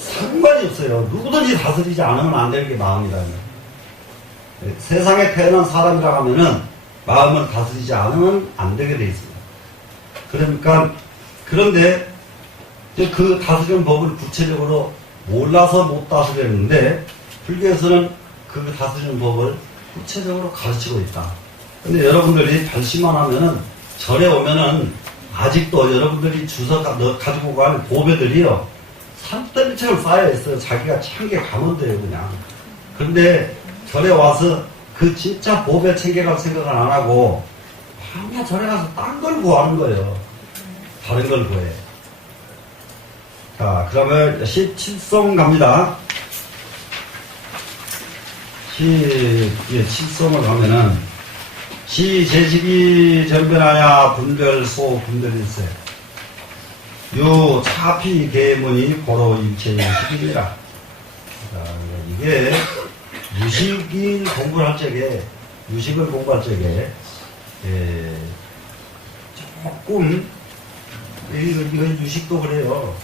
상관이 없어요. 누구든지 다스리지 않으면 안 되는 게 마음이라는 거예요. 세상에 태어난 사람이라고 하면은 마음을 다스리지 않으면 안 되게 돼 있습니다. 그러니까, 그런데 그 다스리는 법을 구체적으로 몰라서 못 다스리는데, 불교에서는 그 다스리는 법을 구체적으로 가르치고 있다. 근데 여러분들이 결심만 하면은, 절에 오면은, 아직도 여러분들이 주워 가지고 가는 보배들이요, 산더미처럼 쌓여있어요. 자기가 참게 가면 돼요, 그냥. 근데 절에 와서 그 진짜 보배 챙겨갈 생각을 안 하고, 그냥 절에 가서 딴 걸 구하는 거예요. 다른 걸 구해. 자, 그러면 17송 갑니다. 17송을 가면은, 제식이 전변하냐, 분별소, 분별일세. 요 차피 계문이 고로 일체의식이니라. 이게 유식을 공부할 적에, 유식을 공부할 적에, 조금, 이건 유식도 그래요.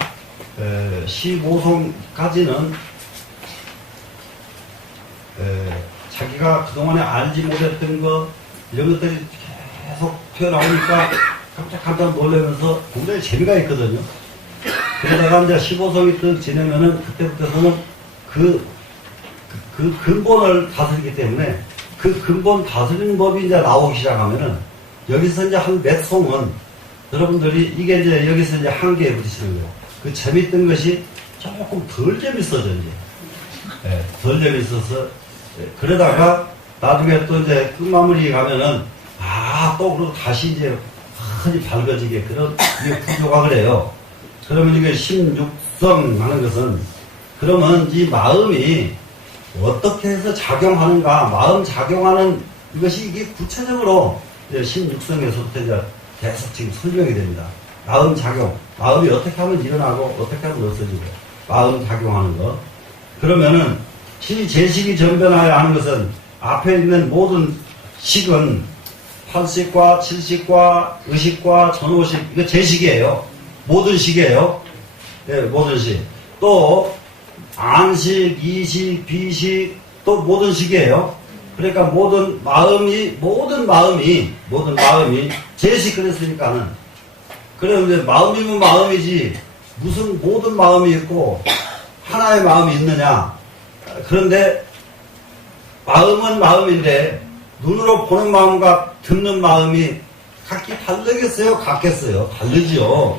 15송까지는 자기가 그동안에 알지 못했던 거, 이런 것들이 계속 튀어나오니까 깜짝깜짝 놀라면서 굉장히 재미가 있거든요. 그러다가 이제 15성이 또 지내면은 그때부터는 그 근본을 다스리기 때문에 그 근본 다스리는 법이 이제 나오기 시작하면은 여기서 이제 한 몇 송은 여러분들이 이게 이제 여기서 이제 한계에 부딪히는 거예요. 그 재밌던 것이 조금 덜 재밌어져, 이제. 네, 덜 재밌어서. 그러다가 나중에 또 이제 끝마무리 가면은 또 그러고 다시 이제 흔히 밝아지게 그런 이게 구조가 그래요. 그러면 이게 16성 하는 것은 그러면 이 마음이 어떻게 해서 작용하는가, 마음 작용하는 이것이 이게 구체적으로 16성에서부터 이제 계속 지금 설명이 됩니다. 마음 작용, 마음이 어떻게 하면 일어나고 어떻게 하면 없어지고 마음 작용하는 것. 그러면은 제식이 전변하여 하는 것은 앞에 있는 모든 식은 팔식과, 칠식과, 의식과, 전오식, 이거 제 식이에요. 모든 식이에요. 네, 모든 식. 또, 안식, 이식, 비식, 또 모든 식이에요. 그러니까 모든 마음이 제식 그랬으니까는. 그런데 마음이면 마음이지, 무슨 모든 마음이 있고, 하나의 마음이 있느냐. 그런데, 마음은 마음인데, 눈으로 보는 마음과 듣는 마음이 각기 다르겠어요? 같겠어요? 다르죠.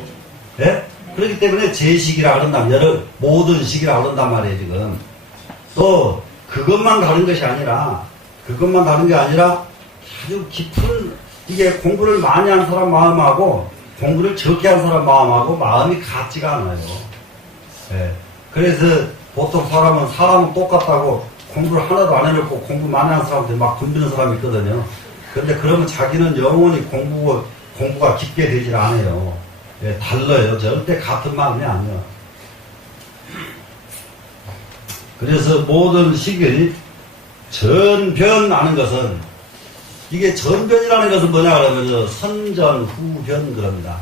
예? 그렇기 때문에 제식이라 그런다면, 모든 식이라 그런단 말이에요, 지금. 또, 그것만 다른 것이 아니라, 아주 깊은, 이게 공부를 많이 한 사람 마음하고, 공부를 적게 한 사람 마음하고, 마음이 같지가 않아요. 예. 그래서, 보통 사람은 똑같다고, 공부를 하나도 안 해놓고 공부 많이 하는 사람들 막 덤비는 사람이 있거든요. 그런데 그러면 자기는 영원히 공부가 깊게 되질 않아요. 예, 달라요. 절대 같은 마음이 아니에요. 그래서 모든 식이 전변하는 것은, 이게 전변이라는 것은 뭐냐 그러면 선전, 후변 그럽니다.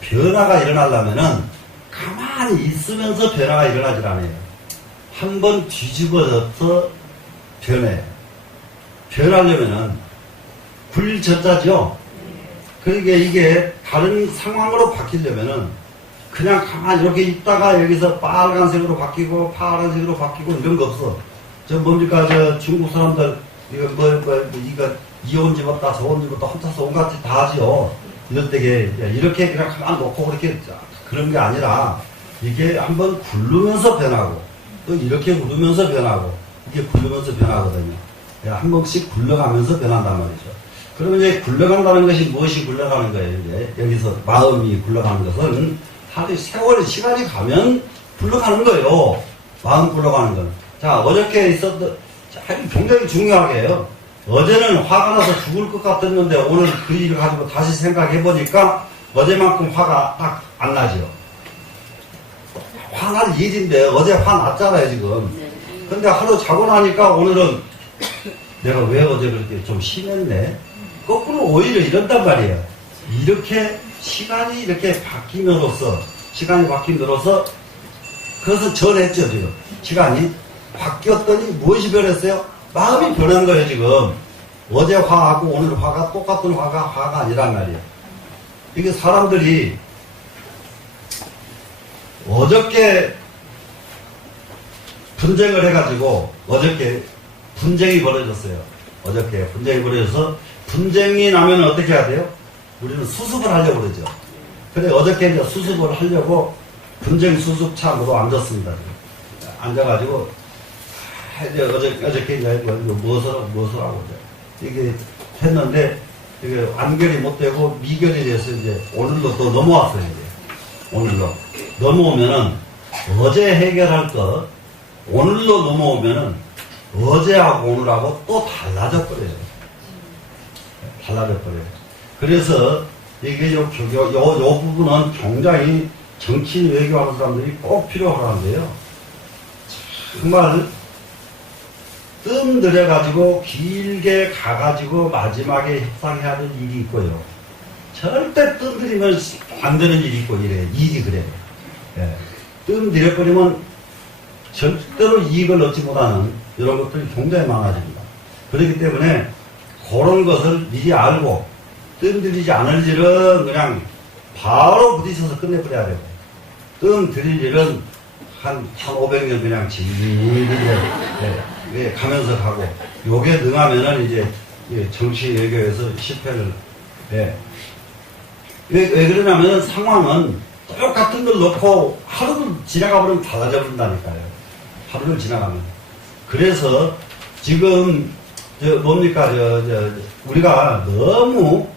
변화가 일어나려면은 가만히 있으면서 변화가 일어나질 않아요. 한번 뒤집어져서 변해요. 변하려면은 굴절자죠. 그러니까 이게 다른 상황으로 바뀌려면은 그냥 가만히 이렇게 있다가 여기서 빨간색으로 바뀌고 파란색으로 바뀌고 이런 거 없어. 뭡니까 중국 사람들 이거 이혼 집었다 저혼 집었다 혼자서 온갖 짓 다 하지요. 이럴 때게 이렇게 그냥 가만 놓고 그렇게 그런 게 아니라 이게 한번 굴르면서 변하고 또 이렇게 굴르면서 변하고 이게 굴르면서 변하거든요. 한 번씩 굴러가면서 변한단 말이죠. 그러면 이제 굴러간다는 것이 무엇이 굴러가는 거예요? 이제 여기서 마음이 굴러가는 것은 하루 시간이 가면 굴러가는 거예요. 마음 굴러가는 건. 자, 어저께 있었던 굉장히 중요하게 해요. 어제는 화가 나서 죽을 것 같았는데 오늘 그 일을 가지고 다시 생각해 보니까 어제만큼 화가 딱 안 나죠. 화날 일인데 어제 화 났잖아요 지금. 근데 하루 자고 나니까 오늘은 내가 왜 어제 그렇게 좀 심했네. 거꾸로 오히려 이런단 말이에요. 이렇게 시간이 이렇게 바뀜으로써 그래서 전했죠 지금. 시간이 바뀌었더니 무엇이 변했어요? 마음이 변한 거예요 지금. 어제 화하고 오늘 화가 똑같은 화가 아니란 말이에요. 이게 사람들이 어저께 분쟁을 해가지고 어저께 분쟁이 벌어졌어요. 어저께 분쟁이 벌어져서 분쟁이 나면 어떻게 해야 돼요? 우리는 수습을 하려고 그러죠. 근데 어저께 이제 수습을 하려고 분쟁 수습차로 앉았습니다. 앉아가지고 이제 어저께 이제 무엇을 하고 이게 했는데 이게 완결이 못 되고 미결이 돼서 이제 오늘로 또 넘어왔어요. 이제 오늘로 넘어오면은 어제 해결할 것 오늘로 넘어오면은 어제하고 오늘하고 또 달라져 버려요. 그래서 이게 요 부분은 굉장히 정치 외교하는 사람들이 꼭 필요하는데요. 정말 뜸 들여가지고 길게 가가지고 마지막에 협상해야 될 일이 있고요. 절대 뜸 들이면 안 되는 일이 있고 이래. 일이 그래요. 예. 뜸 들여버리면 절대로 이익을 얻지 못하는 이런 것들이 굉장히 많아집니다. 그렇기 때문에 그런 것을 미리 알고 뜸 들이지 않을 일은 그냥 바로 부딪혀서 끝내버려야 돼요. 뜸 들일 일은 한 1500년 그냥 질질 가면서 가고 요게 능하면은 이제 정치 외교에서 실패를 왜 그러냐면 상황은 똑같은 걸 놓고 하루를 지나가 버리면 달라져 버린다니까요. 하루를 지나가면. 그래서 지금 우리가 너무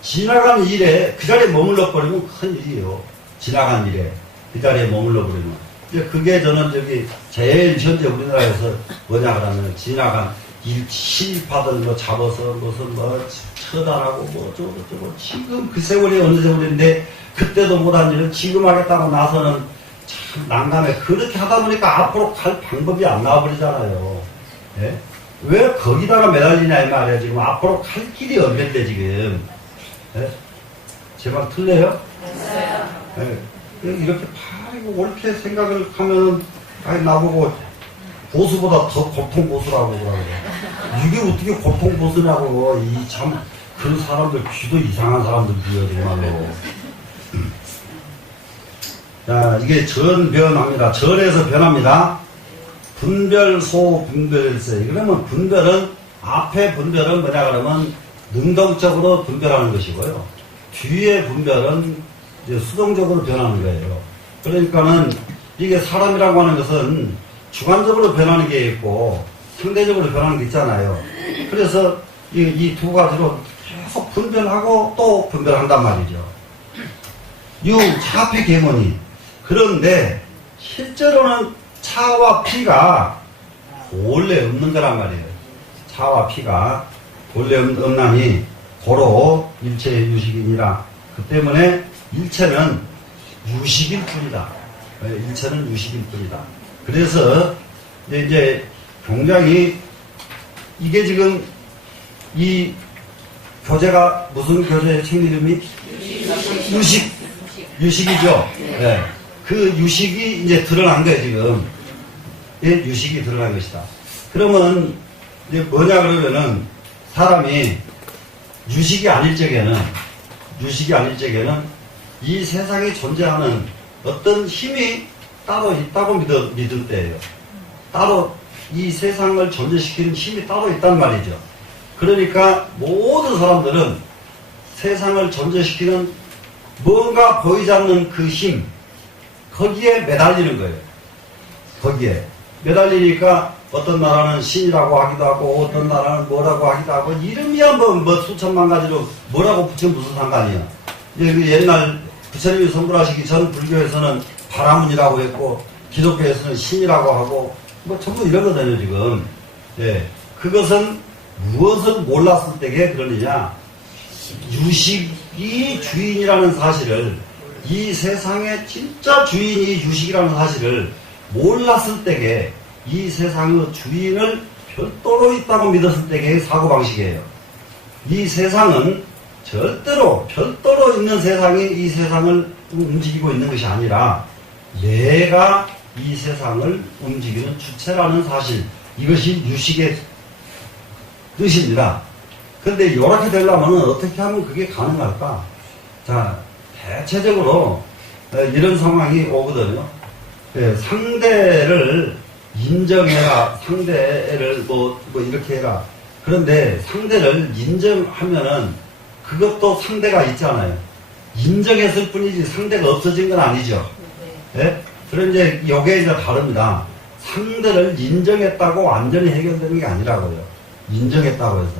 지나간 일에 그 자리에 머물러 버리면 큰 일이에요. 지나간 일에 그 자리에 머물러 버리면. 그게 저는 제일 현재 우리나라에서 뭐냐 그러면 지나간 시파들 잡아서 무슨 처단하고 저거 지금 그 세월이 어느 세월인데 그때도 못한 일을 지금 하겠다고 나서는 참 난감해. 그렇게 하다 보니까 앞으로 갈 방법이 안 나와버리잖아요. 예? 왜 거기다가 매달리냐 이 말이야. 지금 앞으로 갈 길이 없는데 지금. 예? 제 말 틀려요? 예. 이렇게 바르고 옳게 생각을 하면은 아니 나보고 보수보다 더 고통 보수라고 그러고 이게 어떻게 고통 보수냐고. 이 참 그런 사람들 귀도 이상한 사람들이에요 정말로. 자, 이게 전변합니다. 전에서 변합니다. 분별, 소, 분별세. 그러면 분별은, 앞에 분별은 뭐냐 그러면 능동적으로 분별하는 것이고요. 뒤에 분별은 이제 수동적으로 변하는 거예요. 그러니까는 이게 사람이라고 하는 것은 주관적으로 변하는 게 있고 상대적으로 변하는 게 있잖아요. 그래서 이 두 가지로 계속 분별하고 또 분별한단 말이죠. 차피 계문이. 그런데 실제로는 차와 피가 본래 없는 거란 말이에요. 차와 피가 본래 없나니 고로 일체의 유식이니라. 그 때문에 일체는 유식일 뿐이다. 일체는 유식일 뿐이다. 그래서 이제 굉장히 이게 지금 이 교재가 무슨 교재의 책 이름이? 유식이죠. 네. 그 유식이 이제 드러난 거예요, 지금. 예, 유식이 드러난 것이다. 그러면, 이제 뭐냐, 그러면은, 사람이 유식이 아닐 적에는, 이 세상에 존재하는 어떤 힘이 따로 있다고 믿을 때예요. 따로 이 세상을 존재시키는 힘이 따로 있단 말이죠. 그러니까 모든 사람들은 세상을 존재시키는 뭔가 보이지 않는 그 힘, 거기에 매달리는 거예요. 거기에 매달리니까 어떤 나라는 신이라고 하기도 하고 어떤 나라는 뭐라고 하기도 하고 이름이야 뭐 수천만 가지로 뭐라고 붙이면 무슨 상관이야. 옛날 부처님이 선불하시기 전 불교에서는 바라문이라고 했고 기독교에서는 신이라고 하고 뭐 전부 이러거든요 지금. 예, 그것은 무엇을 몰랐을 때에 그러느냐. 유식이 주인이라는 사실을, 이 세상의 진짜 주인이 유식이라는 사실을 몰랐을 때에 이 세상의 주인을 별도로 있다고 믿었을 때의 사고방식이에요. 이 세상은 절대로 별도로 있는 세상이 이 세상을 움직이고 있는 것이 아니라 내가 이 세상을 움직이는 주체라는 사실, 이것이 유식의 뜻입니다. 그런데 이렇게 되려면 어떻게 하면 그게 가능할까? 자, 대체적으로 이런 상황이 오거든요. 상대를 인정해라. 상대를 뭐 이렇게 해라. 그런데 상대를 인정하면은 그것도 상대가 있잖아요. 인정했을 뿐이지 상대가 없어진 건 아니죠. 예? 그런데 이게 이제 다릅니다. 상대를 인정했다고 완전히 해결되는 게 아니라고요. 인정했다고 해서.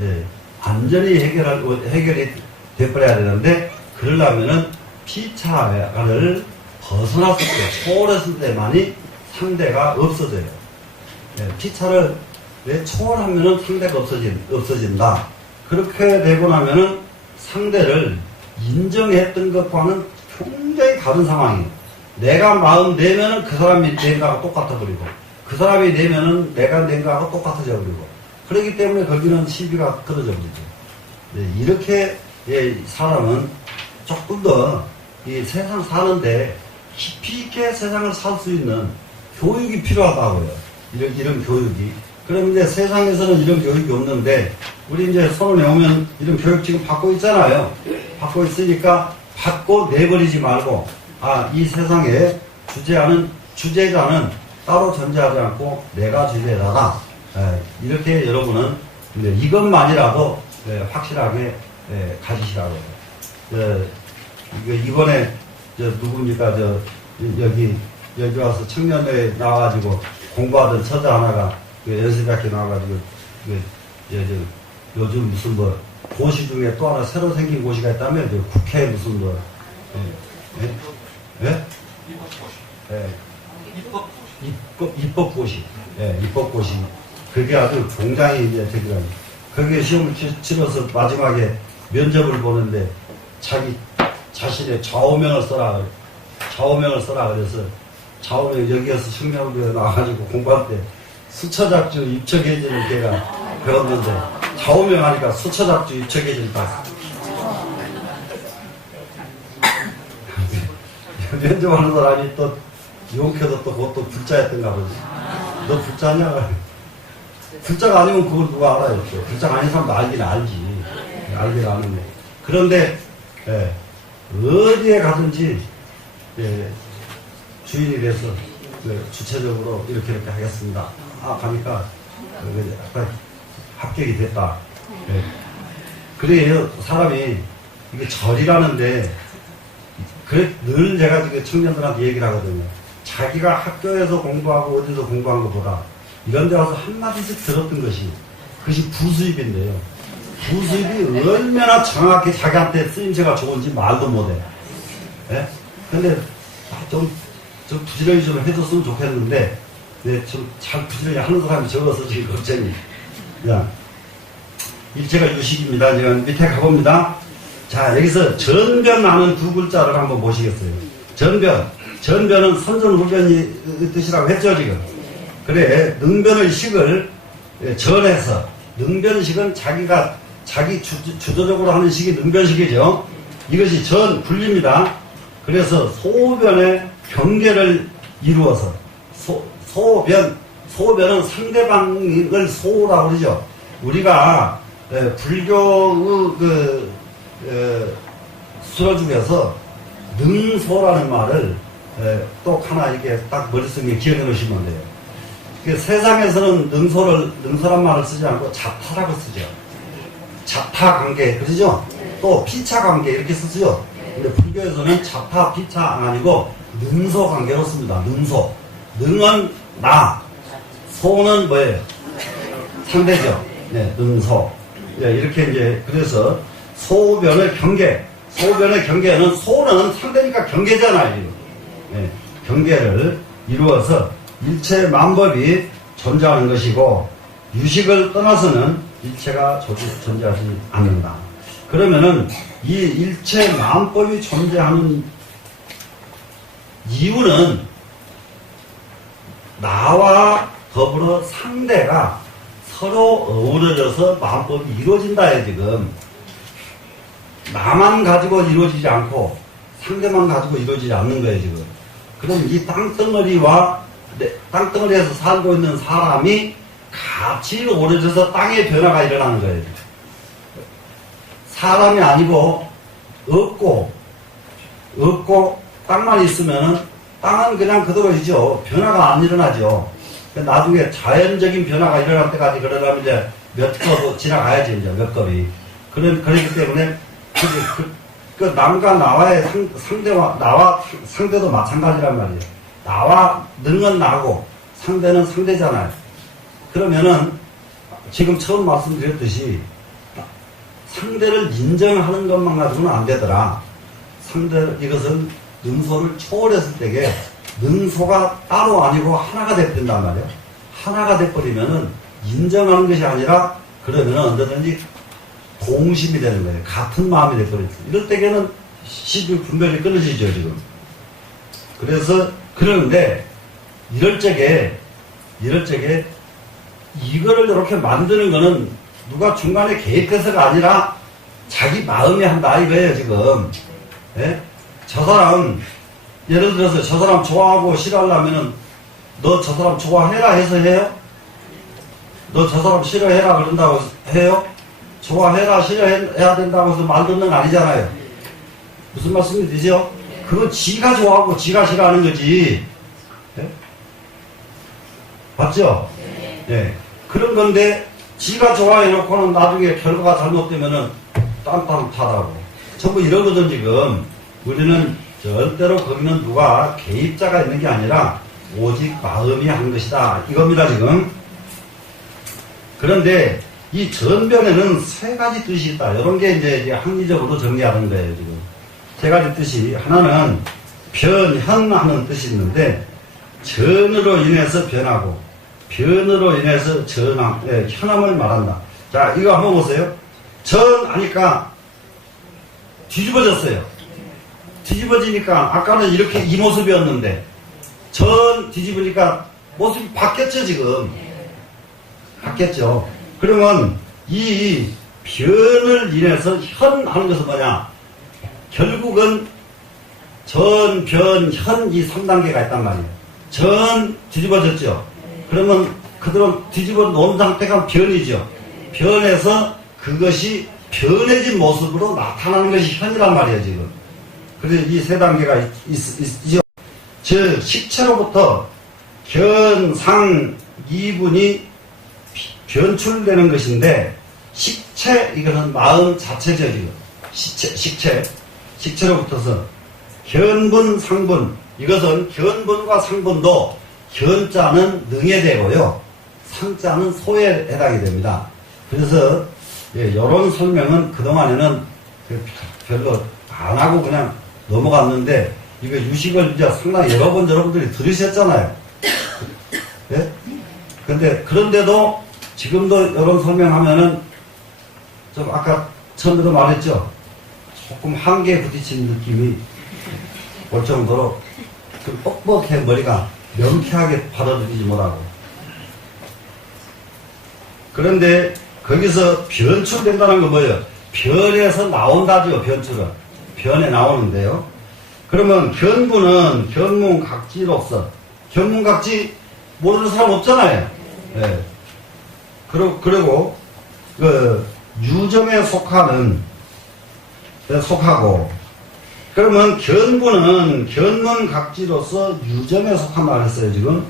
예. 완전히 해결이 돼버려야 되는데, 그러려면은 피차를 벗어났을 때, 초월했을 때만이 상대가 없어져요. 예. 피차를 초월하면은 상대가 없어진다. 그렇게 되고 나면은 상대를 인정했던 것과는 굉장히 다른 상황이에요. 내가 마음 내면은 그 사람이 낸 거하고 똑같아 버리고, 그 사람이 내면은 내가 낸 거하고 똑같아져 버리고, 그렇기 때문에 거기는 시비가 끊어져 버리죠. 네, 이렇게 사람은 조금 더 이 세상 사는데 깊이 있게 세상을 살 수 있는 교육이 필요하다고요. 이런 교육이. 그럼 이제 세상에서는 이런 교육이 없는데, 우리 이제 손을 내오면 이런 교육 지금 받고 있잖아요. 받고 있으니까 받고 내버리지 말고, 이 세상에 주제자는 따로 존재하지 않고 내가 주제자다. 이렇게 여러분은 이것만이라도 확실하게 가지시라고요. 이번에 누굽니까? 여기 와서 청년회에 나와가지고 공부하던 처자 하나가 연세대학교 나와가지고 요즘 무슨 고시 중에 또 하나 새로 생긴 고시가 있다면 국회 무슨 입법고시. 입법고시. 그게 아주 굉장히 이제 되더라고요. 거기에 시험을 치러서 마지막에 면접을 보는데 자신의 좌우명을 써라 그래서 좌우명 여기에서 청년부에 나와가지고 공부할 때 수처잡주 입처계진을 걔가 배웠는데 좌우명하니까 수처잡주 입처계진을 봤어. 면접하는 사람이 또 용케도 또 그것도 불자였던가 보지. 너 불자냐? 불자가 아니면 그걸 누가 알아요? 또. 불자가 아닌 사람도 알긴 알지. 알긴 아는데. 그런데 예, 어디에 가든지 예, 주인이 돼서 주체적으로 이렇게 하겠습니다. 가니까 약간 합격이 됐다. 예. 그래요. 사람이 이게 절이라는데 늘 제가 지금 청년들한테 얘기를 하거든요. 자기가 학교에서 공부하고 어디서 공부한 것보다 이런 데 와서 한마디씩 들었던 그것이 부수입인데요. 부수입이 얼마나 정확히 자기한테 쓰임새가 좋은지 말도 못해. 예? 근데 좀 부지런히 좀 해줬으면 좋겠는데, 네, 좀 잘 부지런히 하는 사람이 적어서 지금 걱정이. 그냥, 일체가 유식입니다. 지금 밑에 가봅니다. 자, 여기서 전변하는 두 글자를 한번 보시겠어요. 전변은 선전후변이 뜻이라고 했죠, 지금. 그래, 능변의 식을 전해서, 능변식은 자기 주도적으로 하는 식이 능변식이죠. 이것이 분리입니다. 그래서 소변의 경계를 이루어서, 소변은 상대방을 소라고 그러죠. 우리가, 불교의 수로 중에서 능소라는 말을 또 하나 이렇게 딱 머릿속에 기억해 놓으시면 돼요. 세상에서는 능소란 말을 쓰지 않고 자타라고 쓰죠. 자타 관계, 그러죠? 또 피차 관계 이렇게 쓰죠. 근데 불교에서는 자타, 피차 아니고 능소 관계로 씁니다. 능소. 능은 나, 소는 뭐예요? 상대죠. 네, 능소. 네, 이렇게 이제 그래서 소변의 경계는 소는 상대니까 경계잖아요. 네, 경계를 이루어서 일체 만법이 존재하는 것이고 유식을 떠나서는 일체가 존재하지 않는다. 그러면은 이 일체 만법이 존재하는 이유는 나와 더불어 상대가 서로 어우러져서 만법이 이루어진다에 지금 나만 가지고 이루어지지 않고 상대만 가지고 이루어지지 않는 거예요 지금. 그럼 이 땅덩어리에서 살고 있는 사람이 같이 어우러져서 땅의 변화가 일어나는 거예요. 사람이 아니고 없고 땅만 있으면은 땅은 그냥 그대로이죠. 변화가 안 일어나죠. 나중에 자연적인 변화가 일어날 때까지 그러려면 이제 몇 컵 지나가야지, 이제 몇 겁이. 그렇기 때문에, 남과 나와의 상대도 마찬가지란 말이에요. 나와 능은 나고 상대는 상대잖아요. 그러면은, 지금 처음 말씀드렸듯이, 상대를 인정하는 것만 가지고는 안 되더라. 이것은 능소를 초월했을 때에 능소가 따로 아니고 하나가 돼버린단 말이에요. 하나가 돼버리면은 인정하는 것이 아니라 그러면은 언제든지 동심이 되는 거예요. 같은 마음이 돼버리죠. 이럴 때에는 시비 분별이 끊어지죠, 지금. 그래서, 그러는데, 이럴 적에, 이거를 이렇게 만드는 거는 누가 중간에 개입해서가 아니라 자기 마음이 한다, 이거예요, 지금. 예? 저 사람, 예를 들어서 저 사람 좋아하고 싫어하려면은 너 저 사람 좋아해라 해서 해요? 너 저 사람 싫어해라 그런다고 해요? 좋아해라 싫어해야 된다고 해서 만드는 건 아니잖아요. 무슨 말씀이 되죠? 그건 지가 좋아하고 지가 싫어하는 거지. 네? 맞죠? 네. 그런 건데 지가 좋아해놓고는 나중에 결과가 잘못되면은 딴딴하다고. 전부 이러거든 지금. 우리는 절대로 거기는 누가 개입자가 있는 게 아니라 오직 마음이 한 것이다. 이겁니다, 지금. 그런데 이 전변에는 세 가지 뜻이 있다. 이런 게 이제 합리적으로 정리하는 거예요, 지금. 세 가지 뜻이. 하나는 변현하는 뜻이 있는데, 전으로 인해서 변하고, 변으로 인해서 현함을 말한다. 자, 이거 한번 보세요. 전 하니까 뒤집어졌어요. 뒤집어지니까 아까는 이렇게 이 모습이었는데 전 뒤집으니까 모습이 바뀌었죠 지금. 같겠죠. 그러면 이 변을 인해서 현 하는 것은 뭐냐? 결국은 전, 변, 현 이 3단계가 있단 말이에요. 전 뒤집어졌죠. 그러면 그대로 뒤집어 놓은 상태가 변이죠. 변해서 그것이 변해진 모습으로 나타나는 것이 현이란 말이에요, 지금. 그래서 이 세 단계가 있죠. 즉, 식체로부터 견, 상, 이분이 변출되는 것인데, 식체, 이거는 마음 자체죠, 지금. 식체로부터서 견분, 상분, 이것은 견분과 상분도 견자는 능에 되고요, 상자는 소에 해당이 됩니다. 그래서 이런 설명은 그동안에는 별로 안 하고 그냥 넘어갔는데, 이거 유식을 이제 상당히 여러 번 여러분들이 들으셨잖아요. 예? 근데 그런데도 지금도 이런 설명하면은 좀 아까 처음에도 말했죠. 조금 한계에 부딪힌 느낌이 올 정도로 좀 뻑뻑해 머리가 명쾌하게 받아들이지 못하고. 그런데 거기서 변출된다는 건 뭐예요? 변에서 나온다죠, 변출은. 변에 나오는데요. 그러면 견부는 견문각지로서, 견문각지 모르는 사람 없잖아요. 네. 그리고 유점에 속하고, 그러면 견부는 견문각지로서 유점에 속한다 그랬어요, 지금.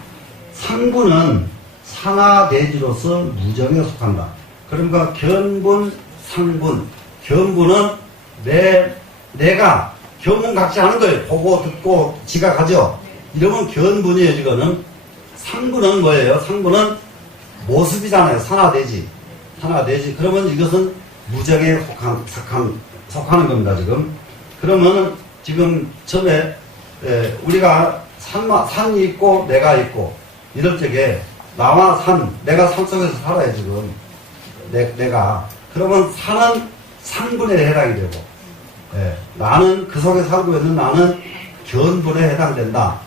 상부는 산하대지로서 무점에 속한다. 그러니까 견분, 상분, 견부는 내가 견문각지 하는 거예요. 보고 듣고 지각하죠. 이러면 견분이에요, 지금은. 상부는 뭐예요? 상부는 모습이잖아요. 산하대지. 그러면 이것은 무정에 속하는 겁니다, 지금. 그러면 지금 처음에 우리가 산이 있고 내가 있고 이럴 적에 나와 내가 산 속에서 살아요, 지금. 내가. 그러면 산은 상분에 해당이 되고, 나는 그 속에 살고 있는 나는 견분에 해당된다.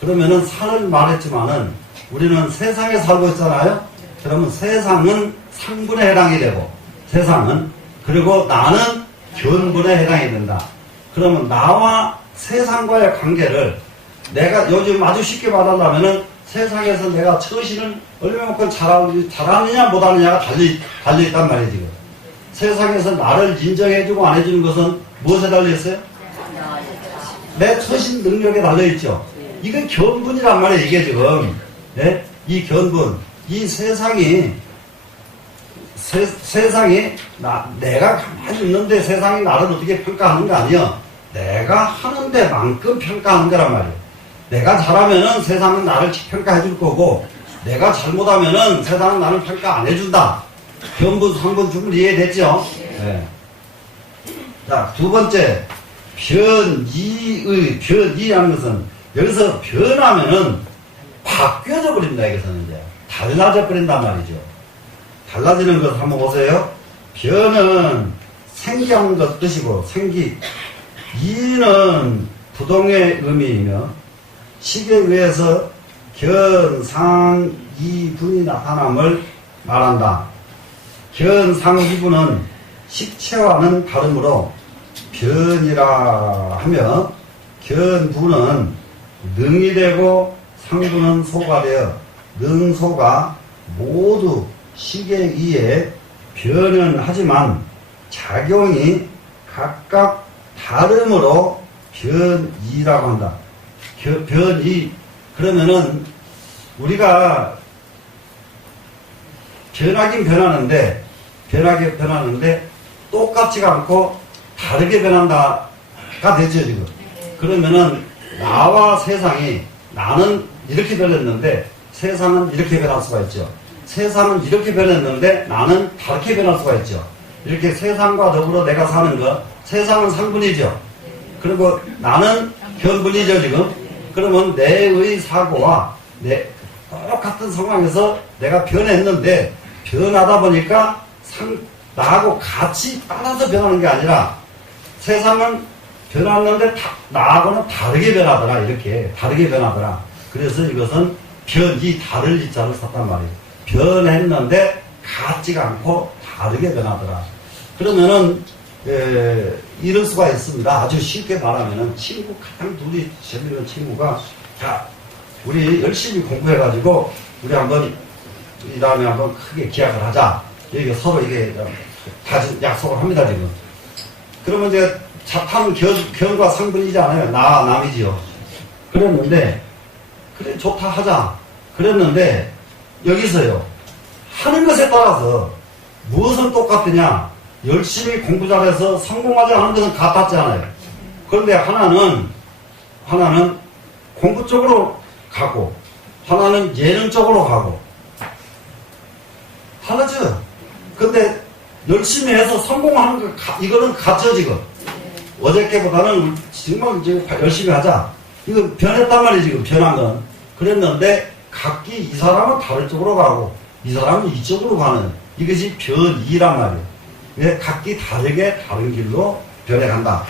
그러면은 산을 말했지만은 우리는 세상에 살고 있잖아요. 그러면 세상은 상분에 해당이 되고, 세상은, 그리고 나는 견분에 해당이 된다. 그러면 나와 세상과의 관계를 내가 요즘 아주 쉽게 말하려면은 세상에서 내가 처신을 얼마만큼 잘하느냐 못하느냐가 달려있단 말이에요, 지금. 세상에서 나를 인정해주고 안 해주는 것은 무엇에 달려있어요? 내 처신 능력에 달려있죠. 이건 견분이란 말이에요, 이게 지금. 네? 이 견분. 이 세상이 내가 가만히 있는데 세상이 나를 어떻게 평가하는 거 아니야. 내가 하는 데만큼 평가하는 거란 말이에요. 내가 잘하면은 세상은 나를 평가해 줄 거고, 내가 잘못하면은 세상은 나를 평가 안 해준다. 견분, 상분, 주분 이해됐죠? 네. 자, 두 번째, 변이라는 것은, 여기서 변하면은 바뀌어져 버립니다, 여기서는 이제. 달라져 버린단 말이죠. 달라지는 것 한번 보세요. 변은 생기하는 것 뜻이고, 이는 부동의 의미이며, 식에 의해서 견, 상, 이분이 나타남을 말한다. 견, 상, 이분은 식체와는 다르므로 변이라 하며, 견부는 능이 되고 상부는 소가 되어 능소가 모두 식에 의해 변은 하지만 작용이 각각 다르므로 변이라고 한다. 변이, 그러면은 우리가 변하긴 변하는데 똑같지가 않고 다르게 변한다가 되죠, 지금. 그러면은 나와 세상이, 나는 이렇게 변했는데 세상은 이렇게 변할 수가 있죠. 세상은 이렇게 변했는데 나는 다르게 변할 수가 있죠. 이렇게 세상과 더불어 내가 사는 것, 세상은 상분이죠. 그리고 나는 견분이죠, 지금. 그러면 내의 사고와 똑같은 상황에서 내가 변했는데, 변하다 보니까 나하고 같이 따라서 변하는 게 아니라, 세상은 변했는데 나하고는 다르게 변하더라, 이렇게. 다르게 변하더라. 그래서 이것은 변이, 다를 이자를 썼단 말이에요. 변했는데 같지가 않고 다르게 변하더라. 그러면은 이럴 수가 있습니다. 아주 쉽게 말하면은 친구 가장 둘이 재밌는 친구가 자 우리 열심히 공부해가지고 우리 한번 이 다음에 한번 크게 기약을 하자. 이게 서로 이게 다시 약속을 합니다 지금. 그러면 이제 자타는 견과 상분이지 않아요. 나 남이지요. 그랬는데 그래 좋다 하자. 그랬는데 여기서요 하는 것에 따라서 무엇은 똑같으냐? 열심히 공부 잘해서 성공하지 않은 것은 같았잖아요. 그런데 하나는 공부 쪽으로 가고 하나는 예능 쪽으로 가고 하나죠. 근데 열심히 해서 성공하는 거 이거는 같죠 지금. 어저께보다는 정말 이제 열심히 하자. 이거 변했단 말이에요 지금 변한 건. 그랬는데 각기 이 사람은 다른 쪽으로 가고 이 사람은 이쪽으로 가는 이것이 변이란 말이에요. 왜 각기 다르게 다른 길로 변해간다.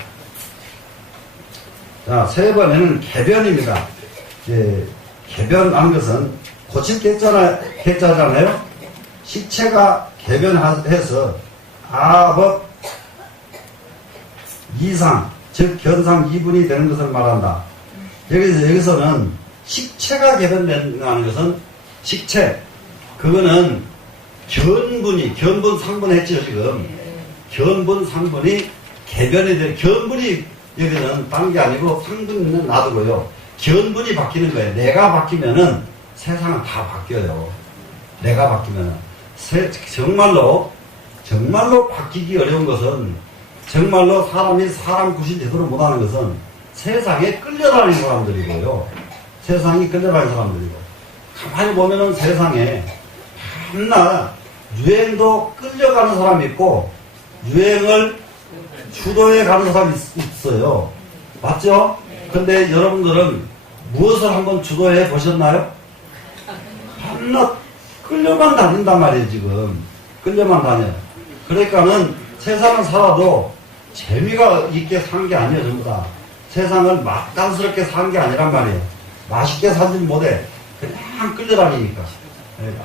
자, 세 번에는 개변입니다. 개변하는 것은 고칠 개자잖아요. 식체가 개변해서 아법 이상, 즉 견상 이분이 되는 것을 말한다. 여기서는 식체가 개변된다는 것은 식체, 그거는 견분 상분 했죠 지금. 견분 상분이 개변이 되는, 견분이 여기는 다른 게 아니고 상분은 놔두고요. 견분이 바뀌는 거예요. 내가 바뀌면은 세상은 다 바뀌어요. 내가 바뀌면은. 정말로 바뀌기 어려운 것은, 정말로 사람이 사람 구실 제대로 못하는 것은 세상에 끌려다니는 사람들이고요. 세상이 끌려다니는 사람들이고. 가만히 보면은 세상에 한낱 유행도 끌려가는 사람이 있고 유행을 주도해 가는 사람이 있어요. 맞죠? 근데 여러분들은 무엇을 한번 주도해 보셨나요? 한낱 끌려만 다닌단 말이에요 지금. 끌려만 다녀. 그러니까는 세상을 살아도 재미가 있게 사는 게 아니에요 전부 다. 세상을 맛간스럽게 사는 게 아니란 말이에요. 맛있게 살지 못해. 그냥 끌려다니니까.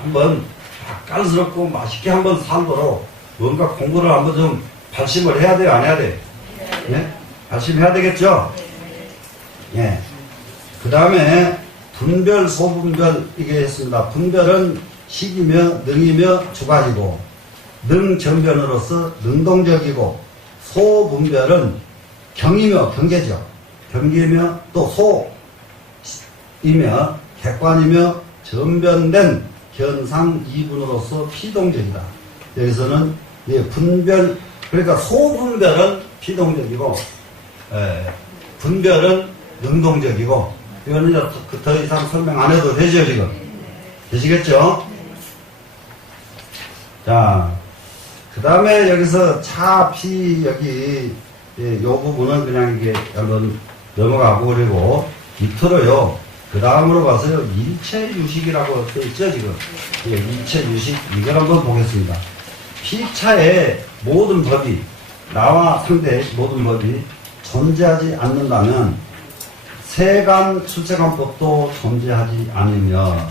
한번 맛간스럽고 맛있게 한번 살도록 뭔가 공부를 한번 좀 발심을 해야 돼요 안 해야 돼요? 네? 발심해야 되겠죠? 예. 그 다음에 분별, 소분별 이게 했습니다. 분별은 식이며 능이며 두 가지고 능전변으로서 능동적이고 소분별은 경이며 경계죠. 경계며 또 소이며 객관이며 전변된 견상 이분으로서 피동적이다. 여기서는 분별, 그러니까 소분별은 피동적이고 분별은 능동적이고 이거는 더 이상 설명 안 해도 되죠 지금. 되시겠죠? 자, 그 다음에 여기서 차, 피, 여기 요 부분은 그냥 이게 한번 넘어가고 그리고 밑으로요. 그 다음으로 가서요. 일체유식이라고 써있죠 지금. 일체유식 이걸 한번 보겠습니다. 피차의 모든 법이 나와 상대의 모든 법이 존재하지 않는다면 세간 출세관법도 존재하지 않으며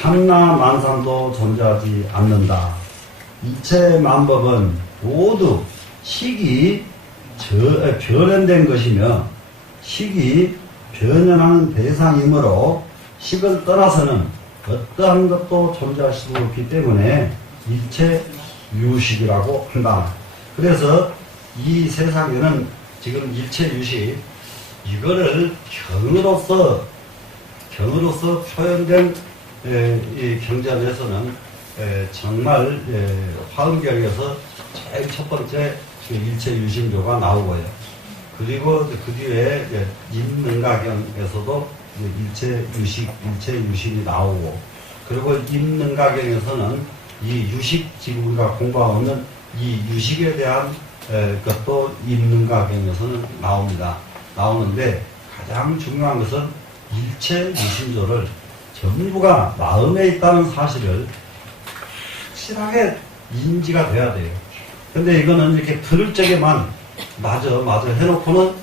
삼라만상도 존재하지 않는다. 이체 만법은 모두 식이 변현된 것이며 식이 변현하는 대상이므로 식을 떠나서는 어떠한 것도 존재할 수 없기 때문에 일체 유식이라고 한다. 그래서 이 세상에는 지금 일체 유식 이거를 경으로서 표현된 이 경전에서는 정말 화엄경에서 제일 첫 번째 일체 유심조가 나오고요. 그리고 그 뒤에 임능가경에서도 일체 유식이 나오고, 그리고 임능가경에서는 이 유식, 지금 우리가 공부하고 있는 이 유식에 대한 것도 임능가경에서는 나오는데 가장 중요한 것은 일체 유심조를 전부가 마음에 있다는 사실을 확실하게 인지가 돼야 돼요. 근데 이거는 이렇게 들을 적에만 맞아 해놓고는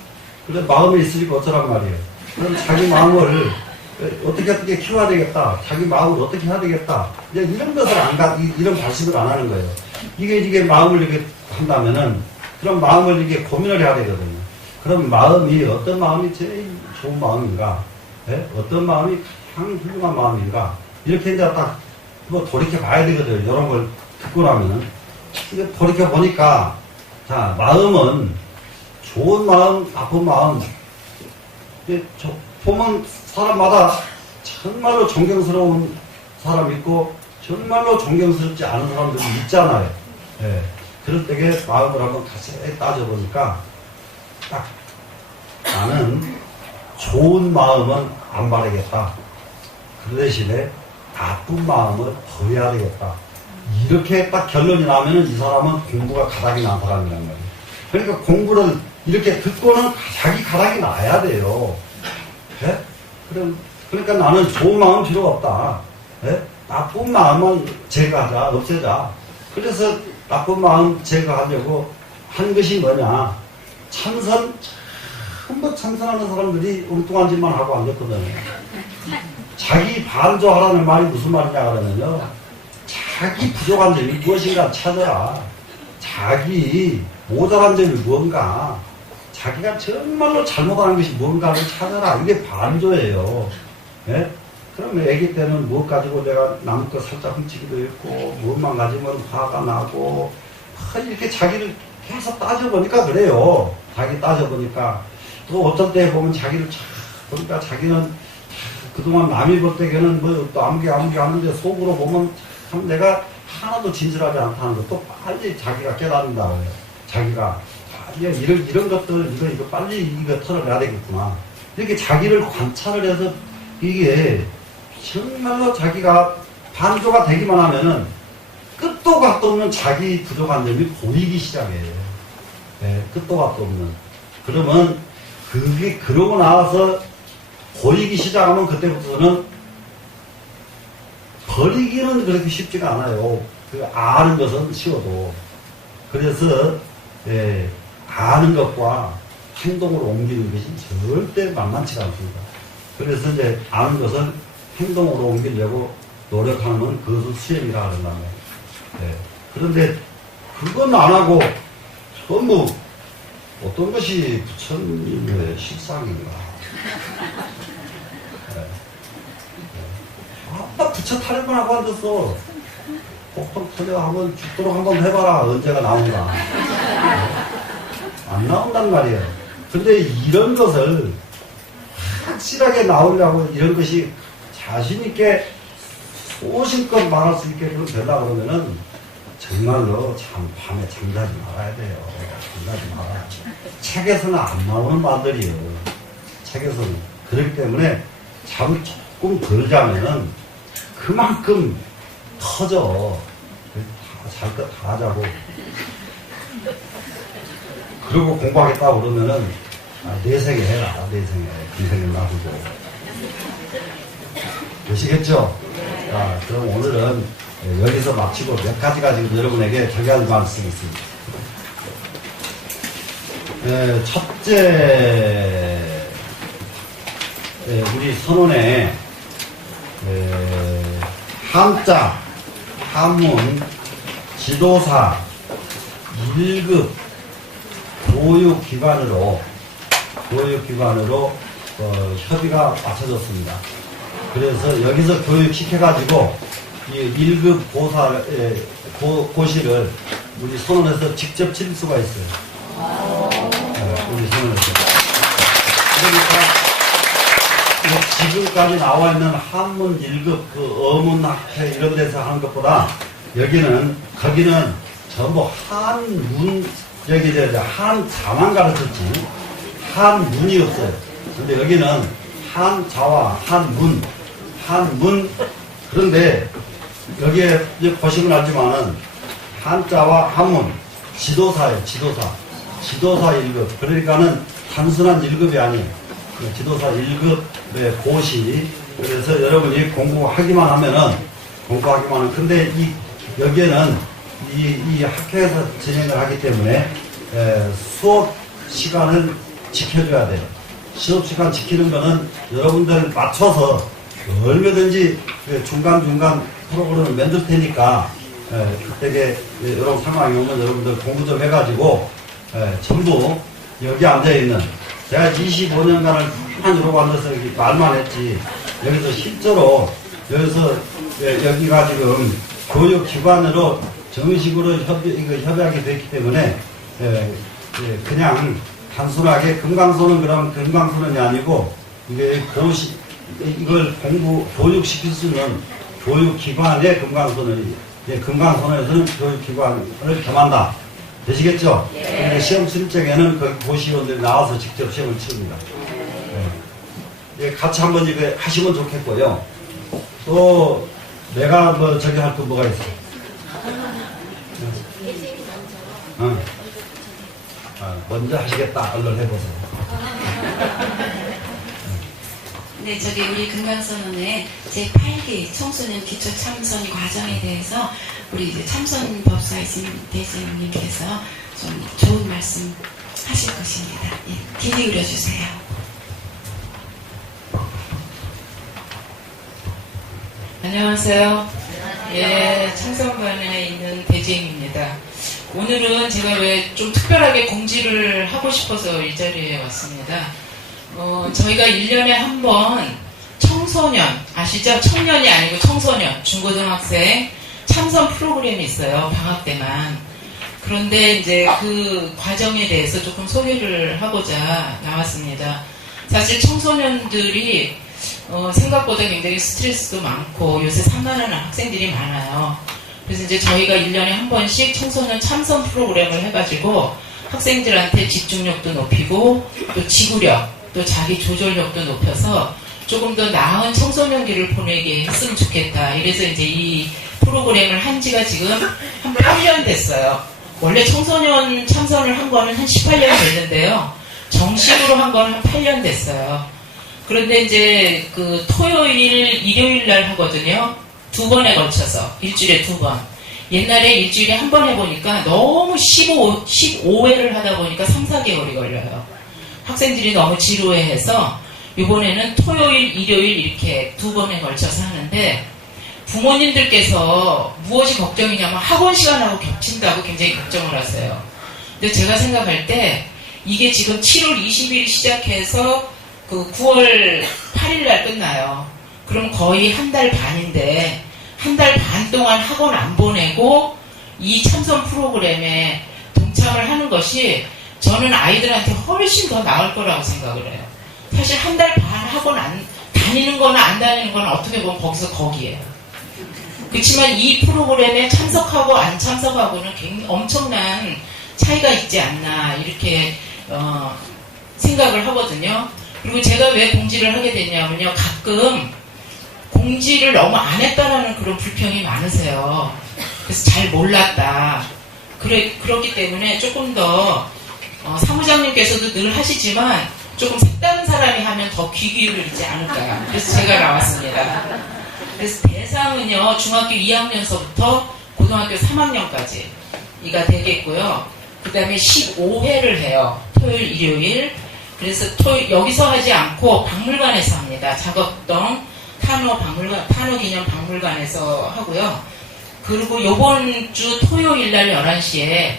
그래 마음에 있으니까 어쩌란 말이에요. 그럼 자기 마음을 어떻게 키워야 되겠다. 자기 마음을 어떻게 해야 되겠다. 이제 이런 것을 이런 발식을 안 하는 거예요. 이게 마음을 이렇게 한다면은, 그런 마음을 이렇게 고민을 해야 되거든요. 그럼 마음이 어떤 마음이 제일 좋은 마음인가? 예? 어떤 마음이 가장 훌륭한 마음인가? 이렇게 이제 딱, 돌이켜 봐야 되거든요. 이런 걸 듣고 나면은. 이게 돌이켜 보니까, 자, 마음은 좋은 마음, 나쁜 마음, 보면 사람마다 정말로 존경스러운 사람 있고 정말로 존경스럽지 않은 사람들이 있잖아요. 예. 그럴 때에 마음을 한번 자세히 따져보니까 딱 나는 좋은 마음은 안 바라겠다. 그 대신에 나쁜 마음을 버려야 되겠다. 이렇게 딱 결론이 나면은 이 사람은 공부가 가닥이 난 사람이란 말이에요. 그러니까 공부를 이렇게 듣고는 자기 가닥이 나야 돼요. 예? 그러니까 나는 좋은 마음은 필요가 없다. 예? 나쁜 마음은 제거하자, 없애자. 그래서 나쁜 마음 제거하려고 한 것이 뭐냐. 전부 참선하는 사람들이 엉뚱한 짓만 하고 앉았거든요. 자기 반조하라는 말이 무슨 말이냐 그러면요. 자기 부족한 점이 무엇인가 찾아라. 자기 모자란 점이 무언가. 자기가 정말로 잘못하는 것이 뭔가를 찾아라. 이게 반조예요. 예? 그러면 애기 때는 무엇 가지고 내가 남의 거 살짝 훔치기도 했고, 무엇만 가지면 화가 나고, 이렇게 자기를 계속 따져보니까 그래요. 자기 따져보니까. 또 어떤 때 보면 자기를 보니까 자기는 그동안 남이 볼 때에는 또 아무개 하는데 속으로 보면 참 내가 하나도 진실하지 않다는 것도 빨리 자기가 깨달는다. 자기가. 이런 것들, 이거 빨리 이거 털어내야 되겠구나. 이렇게 자기를 관찰을 해서 이게 정말로 자기가 반조가 되기만 하면은 끝도 갓도 없는 자기 부족한 점이 보이기 시작해요. 네, 끝도 갓도 없는. 그러면 그러고 나서 보이기 시작하면 그때부터는 버리기는 그렇게 쉽지가 않아요. 아는 것은 쉬워도. 그래서, 예, 아는 것과 행동으로 옮기는 것이 절대 만만치가 않습니다. 그래서 이제 아는 것을 행동으로 옮기려고 노력하는 그것을 수행이라 하는 거예요. 네. 그런데 그건 안 하고 전부 어떤 것이 부처님의 실상인가. 네. 네. 아빠 부처 타령만 하고 앉았어. 복통 터져 한번 죽도록 한번 해봐라. 언제가 나온다. 안 나온단 말이에요. 근데 이런 것을 확실하게 나오려고 이런 것이 자신있게 소신껏 말할 수 있게 그럼 되려고 그러면은 정말로 참 밤에 잠자지 말아야 돼요. 잠자지 말아야 돼. 책에서는 안 나오는 말들이에요. 책에서는. 그렇기 때문에 잠을 조금 덜 자면은 그만큼 터져. 잘 것 다 하자고. 그리고 공부하겠다고 그러면은, 내생에 해라, 내생에. 인생을 놔두고. 되시겠죠? 자, 그럼 오늘은 여기서 마치고 몇 가지가 지금 여러분에게 전하는 말씀이 있습니다. 첫째, 우리 선원의, 한자, 한문, 지도사, 1급, 교육기관으로 협의가 맞춰졌습니다. 그래서 여기서 교육시켜가지고 이 1급 고시를 우리 선원에서 직접 치를 수가 있어요. 우리 선원에서. 그러니까 지금까지 나와 있는 한문 1급 어문학회 이런 데서 하는 것보다 거기는 전부 한문, 한자만 가르쳤지, 한문이 없어요. 근데 여기는 한자와 한문, 그런데 여기에 이제 보시면 알지만은 한자와 한문, 지도사예요, 지도사 1급. 그러니까는 단순한 1급이 아니에요. 지도사 1급의 고시. 그래서 여러분이 공부하기만 하면, 근데 여기에는 이 학회에서 진행을 하기 때문에 수업 시간을 지켜줘야 돼요. 시험시간 지키는 거는 여러분들 맞춰서 얼마든지 중간중간 프로그램을 만들 테니까 그때 이런 상황이 오면 여러분들 공부 좀 해가지고 전부 여기 앉아있는 제가 25년간을 한 이러고 앉아서 여기 말만 했지 여기서 실제로 여기가 지금 교육기관으로 정식으로 협약이 됐기 때문에 그냥 단순하게 금강소는 그러면 금강소는이 아니고 이게 이걸 교육시킬 수 있는 교육기관의 금강소는 금강소에서는 교육기관을 겸한다. 되시겠죠? 네. 시험 실적에는 거기 고시원들이 나와서 직접 시험을 치릅니다. 네. 같이 한번 이거 하시면 좋겠고요. 또 내가 뭐 저기 할 거 뭐가 있어? 먼저 하시겠다. 얼른 해보세요. 네, 저기 우리 금강선언의 제8기 청소년 기초 참선 과정에 대해서 우리 이제 참선법사이신 대장님께서 좀 좋은 말씀 하실 것입니다. 예, 귀 기울여 주세요. 안녕하세요. 예, 참선반에 있는 대재입니다. 오늘은 제가 왜 좀 특별하게 공지를 하고 싶어서 이 자리에 왔습니다. 저희가 1년에 한 번 청소년, 아시죠? 청년이 아니고 청소년, 중고등학생 참선 프로그램이 있어요. 방학 때만. 그런데 이제 그 과정에 대해서 조금 소개를 하고자 나왔습니다. 사실 청소년들이 생각보다 굉장히 스트레스도 많고 요새 산만한 학생들이 많아요. 그래서 이제 저희가 1년에 한 번씩 청소년 참선 프로그램을 해가지고 학생들한테 집중력도 높이고 또 지구력, 또 자기 조절력도 높여서 조금 더 나은 청소년기를 보내게 했으면 좋겠다. 이래서 이제 이 프로그램을 한 지가 지금 한 8년 됐어요. 원래 청소년 참선을 한 거는 한 18년 됐는데요. 정식으로 한 거는 한 8년 됐어요. 그런데 이제 그 토요일, 일요일 날 하거든요. 2번에 걸쳐서. 일주일에 2번. 옛날에 일주일에 한 번 해보니까 너무 15회를 하다 보니까 3, 4개월이 걸려요. 학생들이 너무 지루해해서 이번에는 토요일, 일요일 이렇게 2번에 걸쳐서 하는데 부모님들께서 무엇이 걱정이냐면 학원 시간하고 겹친다고 굉장히 걱정을 하세요. 근데 제가 생각할 때 이게 지금 7월 20일 시작해서 그 9월 8일 날 끝나요. 그럼 거의 한 달 반인데 한 달 반 동안 학원 안 보내고 이 참선 프로그램에 동참을 하는 것이 저는 아이들한테 훨씬 더 나을 거라고 생각을 해요. 사실 한 달 반 학원 안 다니는 거나 안 다니는 거는 어떻게 보면 거기서 거기에요. 그렇지만 이 프로그램에 참석하고 안 참석하고는 굉장히 엄청난 차이가 있지 않나 이렇게 생각을 하거든요. 그리고 제가 왜 공지를 하게 됐냐면요. 가끔 공지를 너무 안 했다라는 그런 불평이 많으세요. 그래서 잘 몰랐다. 그렇기 때문에 조금 더 사무장님께서도 늘 하시지만 조금 색다른 사람이 하면 더 귀 기울이지 않을까. 그래서 제가 나왔습니다. 그래서 대상은요. 중학교 2학년서부터 고등학교 3학년까지가 되겠고요. 그 다음에 15회를 해요. 토요일, 일요일. 그래서 여기서 하지 않고 박물관에서 합니다. 작업동 탄호기념 박물관에서 하고요. 그리고 요번 주 토요일 날 11시에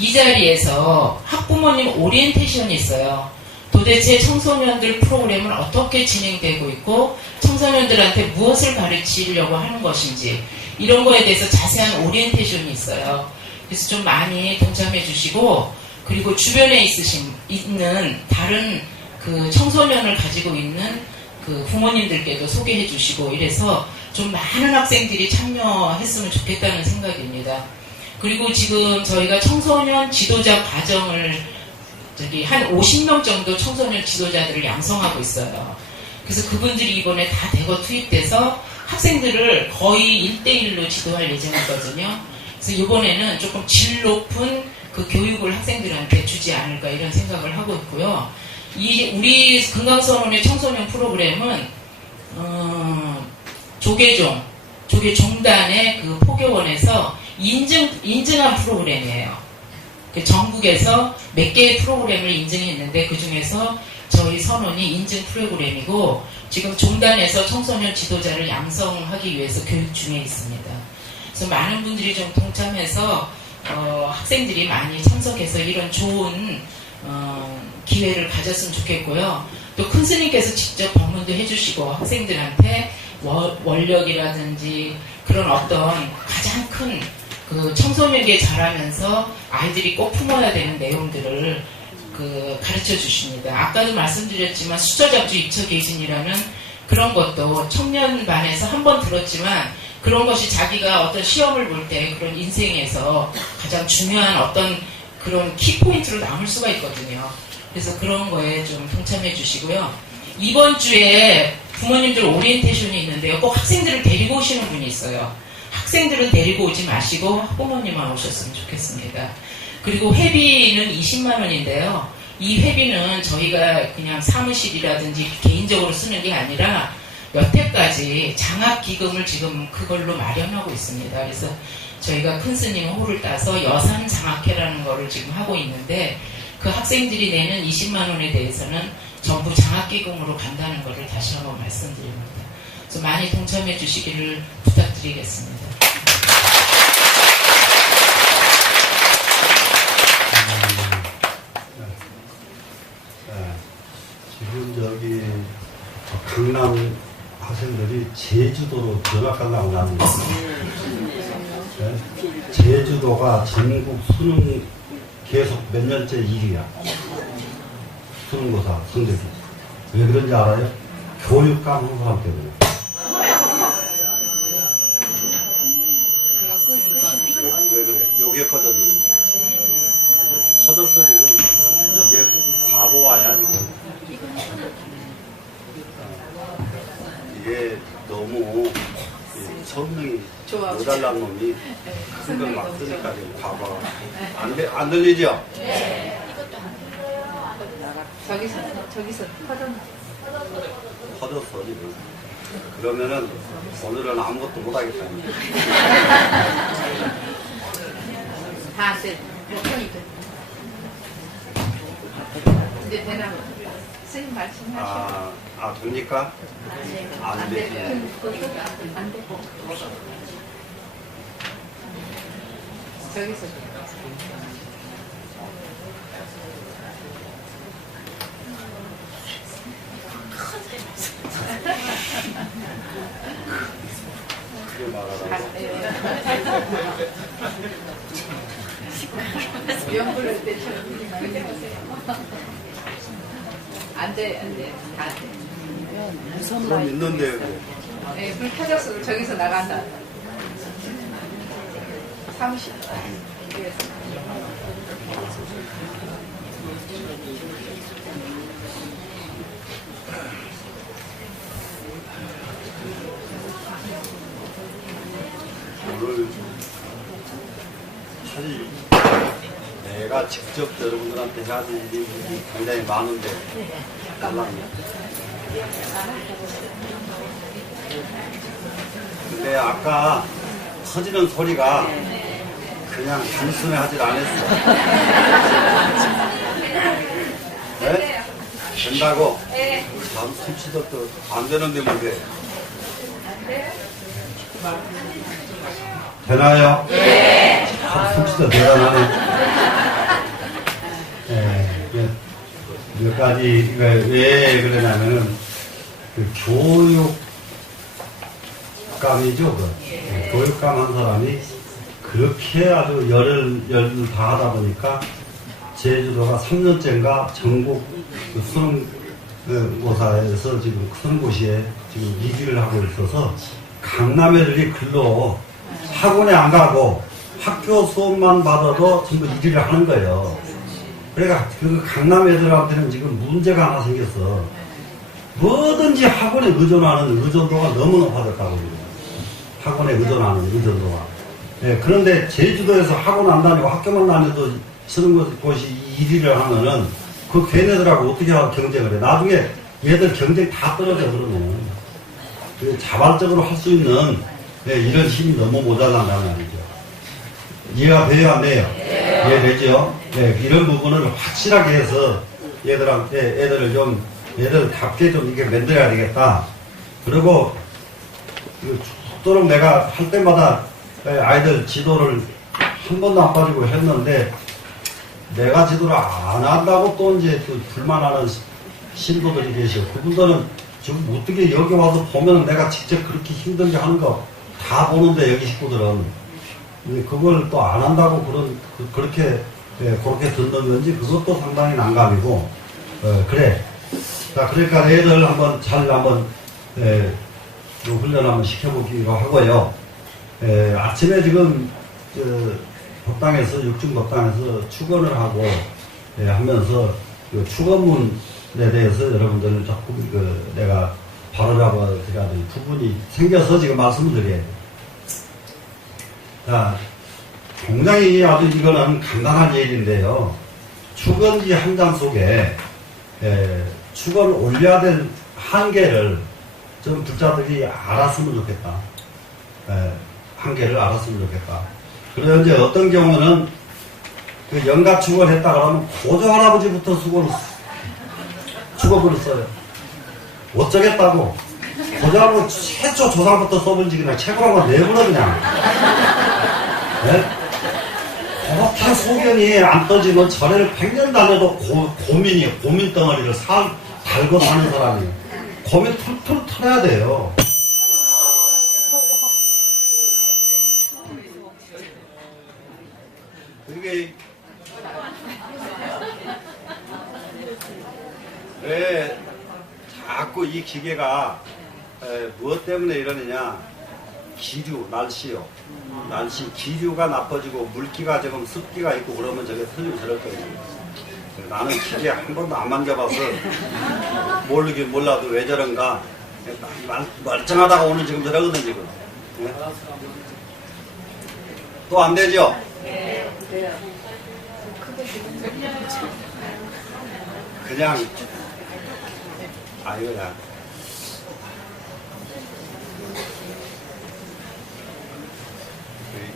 이 자리에서 학부모님 오리엔테이션이 있어요. 도대체 청소년들 프로그램은 어떻게 진행되고 있고 청소년들한테 무엇을 가르치려고 하는 것인지 이런 거에 대해서 자세한 오리엔테이션이 있어요. 그래서 좀 많이 동참해 주시고 그리고 주변에 있는 다른 그 청소년을 가지고 있는 그 부모님들께도 소개해 주시고 이래서 좀 많은 학생들이 참여했으면 좋겠다는 생각입니다. 그리고 지금 저희가 청소년 지도자 과정을 한 50명 정도 청소년 지도자들을 양성하고 있어요. 그래서 그분들이 이번에 다 대거 투입돼서 학생들을 거의 1대1로 지도할 예정이거든요. 그래서 이번에는 조금 질 높은 그 교육을 학생들한테 주지 않을까 이런 생각을 하고 있고요. 우리 금강선언의 청소년 프로그램은 조계종단의 그 포교원에서 인증한 프로그램이에요. 전국에서 몇 개의 프로그램을 인증했는데 그 중에서 저희 선언이 인증 프로그램이고 지금 종단에서 청소년 지도자를 양성하기 위해서 교육 중에 있습니다. 그래서 많은 분들이 좀 동참해서 학생들이 많이 참석해서 이런 좋은 기회를 가졌으면 좋겠고요. 또 큰 스님께서 직접 방문도 해주시고 학생들한테 원력이라든지 그런 어떤 가장 큰 그 청소년기에 자라면서 아이들이 꼭 품어야 되는 내용들을 가르쳐 주십니다. 아까도 말씀드렸지만 수저잡주 입처계진이라는 그런 것도 청년반에서 한 번 들었지만 그런 것이 자기가 어떤 시험을 볼 때 그런 인생에서 가장 중요한 어떤 그런 키포인트로 남을 수가 있거든요. 그래서 그런 거에 좀 동참해 주시고요. 이번 주에 부모님들 오리엔테이션이 있는데요. 꼭 학생들을 데리고 오시는 분이 있어요. 학생들은 데리고 오지 마시고 학부모님만 오셨으면 좋겠습니다. 그리고 회비는 20만 원인데요. 이 회비는 저희가 그냥 사무실이라든지 개인적으로 쓰는 게 아니라 여태까지 장학기금을 지금 그걸로 마련하고 있습니다. 그래서 저희가 큰 스님 호를 따서 여산 장학회라는 거를 지금 하고 있는데 그 학생들이 내는 20만 원에 대해서는 전부 장학기금으로 간다는 거를 다시 한번 말씀드립니다. 그래서 많이 동참해 주시기를 부탁드리겠습니다. 지금 저기 강남 학생들이 제주도로 견학 가려고 나옵니다. 네? 제주도가 전국 수능 계속 몇 년째 1위야. 수능고사 성적이. 왜 그런지 알아요? 교육감 한 사람 때문에. 왜 그래? 여기에 꺼졌는데. 터졌어 지금. 이게 과보화야 지금. 이게 너무 성능이 모자란 놈이 큰 걸 막 쓰니까 지금 과보화. 안 들리죠? 네. 저기서 터졌어 지금. 그러면은 오늘은 아무것도 못하겠다. 다 안 돼. 이제 되나? 선생님 말씀하시오. 됩니까? 안 되지. 안 되고. 저기서. 그게 말하라고. 연 부를 때처럼 많이 하세요. 안 돼. 다 안 돼. 그럼 있는데 그래. 네, 불 켜졌어. 저기서 나간다. 사무실. 여기에서. 오늘 사실 내가 직접 여러분들한테 해야 될 일이 굉장히 많은데 몰랐네. 근데 아까 터지는 소리가 그냥 단순히 하질 않았어. 네? 된다고? 다음 숨쉬도 또 안 되는데 뭔데? 되나요? 네. 숨쉬도 대단하네. 네. 몇 가지, 왜 그러냐면은, 그 교육감이죠. 네, 교육감 한 사람이 그렇게 아주 열을 다 하다 보니까 제주도가 3년째인가 전국 그 수능고사에서 지금 수능고시에 지금 2위를 하고 있어서 강남 애들이 글로 학원에 안 가고 학교 수업만 받아도 전부 1위를 하는 거예요. 그러니까 그 강남 애들한테는 지금 문제가 하나 생겼어. 뭐든지 학원에 의존하는 의존도가 너무 높아졌다고. 학원에 의존하는 의존도가. 네, 그런데 제주도에서 학원 안 다니고 학교만 다녀도 수능고시 1위를 하면은 그 걔네들하고 어떻게 경쟁을 해. 나중에 얘들 경쟁 다 떨어져 그러면. 자발적으로 할 수 있는 이런 힘이 너무 모자란다는 말이죠. 이해가 돼요, 안 돼요? 네. 이해되죠? 네, 이런 부분을 확실하게 해서 애들답게 좀 이렇게 만들어야 되겠다. 그리고 속도록 내가 할 때마다 아이들 지도를 한 번도 안 빠지고 했는데 내가 지도를 안 한다고 또 이제 또 불만하는 신도들이 계시고 그분들은 지금 어떻게 여기 와서 보면 내가 직접 그렇게 힘들게 하는 거 다 보는데 여기 식구들은 그걸 또 안 한다고 그렇게 듣는 건지 그것도 상당히 난감이고 그래. 자, 그러니까 애들 한번 훈련 한번 시켜보기로 하고요. 아침에 지금 법당에서 육중법당에서 축원을 하고 하면서 축원문에 대해서 여러분들은 조금 내가 바로잡아 드려야 될 부분이 생겨서 지금 말씀을 드려야 돼요. 자, 굉장히 아주 이거는 간단한 얘기인데요. 축원지 한 장 속에 축원을 올려야 될 한계를 좀 불자들이 알았으면 좋겠다. 한계를 알았으면 좋겠다. 그래서 이제 어떤 경우는 그 영가 축원을 했다 그러면 고조 할아버지부터 축원을 써요. 어쩌겠다고. 고조 할아버지 최초 조상부터 써본지 그냥 최고라고 내버려 그냥. 그렇게 소견이 안 떠지면 절에를 100년 다녀도 고민 덩어리를 달고 사는 사람이 고민 툴툴 털어야 돼요. 이게 왜 자꾸 이 기계가 무엇 때문에 이러느냐? 기류, 날씨요. 날씨, 기류가 나빠지고 물기가 조금 습기가 있고 그러면 저게 틀리면 저럴 거예요. 나는 기계 한 번도 안 만져봐서 모르긴 몰라도 왜 저런가 멀쩡하다가 오늘 지금 저러거든 지금. 네? 또 안 되죠? 네. 그냥 아유야.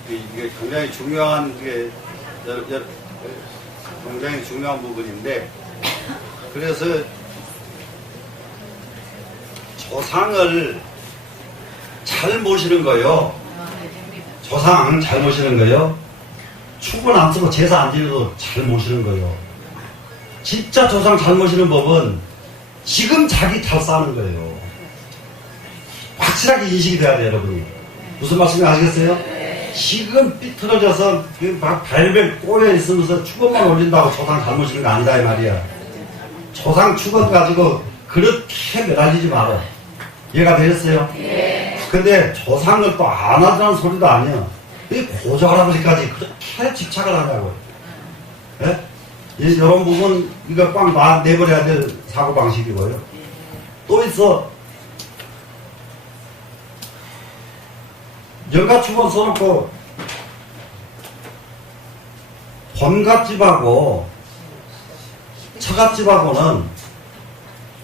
이게 굉장히 중요한 굉장히 중요한 부분인데 그래서 조상을 잘 모시는 거요. 조상 잘 모시는 거요. 축은 안 쓰고 제사 안 지내도 잘 모시는 거요. 진짜 조상 잘 모시는 법은 지금 자기 잘 사는 거예요. 확실하게 인식이 돼야 돼요, 여러분. 무슨 말씀인지 아시겠어요? 지금 삐뚤어져서 막 발벨 꼬여 있으면서 축원만 올린다고 조상 잘 모시는 거 아니다 이 말이야. 조상 축원 가지고 그렇게 매달리지 말아. 이해가 되셨어요? 네. 근데 조상을 또 안 하자는 소리도 아니야. 이 고조 할아버지까지 그렇게 집착을 하냐고. 예? 이런 부분 이거 꽉 내버려야 될 사고방식이고요. 또 있어. 영가축원 써놓고 본갓집하고 처갓집하고는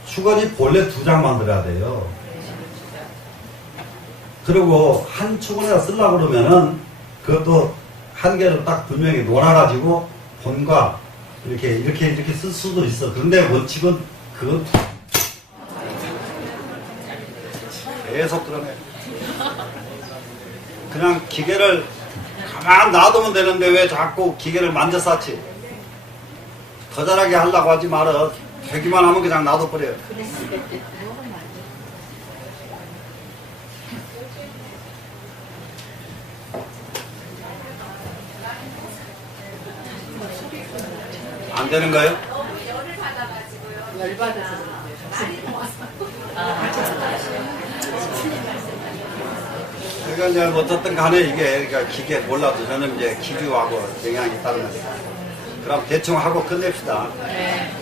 축원이 본래 2장 만들어야 돼요. 그리고 한 축원에다 쓰려고 그러면은 그것도 한 개를 딱 분명히 놀아가지고 본갓 이렇게 쓸 수도 있어. 그런데 원칙은 그건 계속 그러네. 그냥 기계를 가만 놔두면 되는데 왜 자꾸 기계를 만져 쌓지? 더 잘하게 하려고 하지 말아. 되기만 하면 그냥 놔둬버려. 안 되는 거예요? 열받아서 그러니까 이제 어쨌든 간에 이게 그러니까 기계 몰라도 저는 이제 기류하고 영향이 있다는 거니까. 그럼 대충 하고 끝냅시다. 네.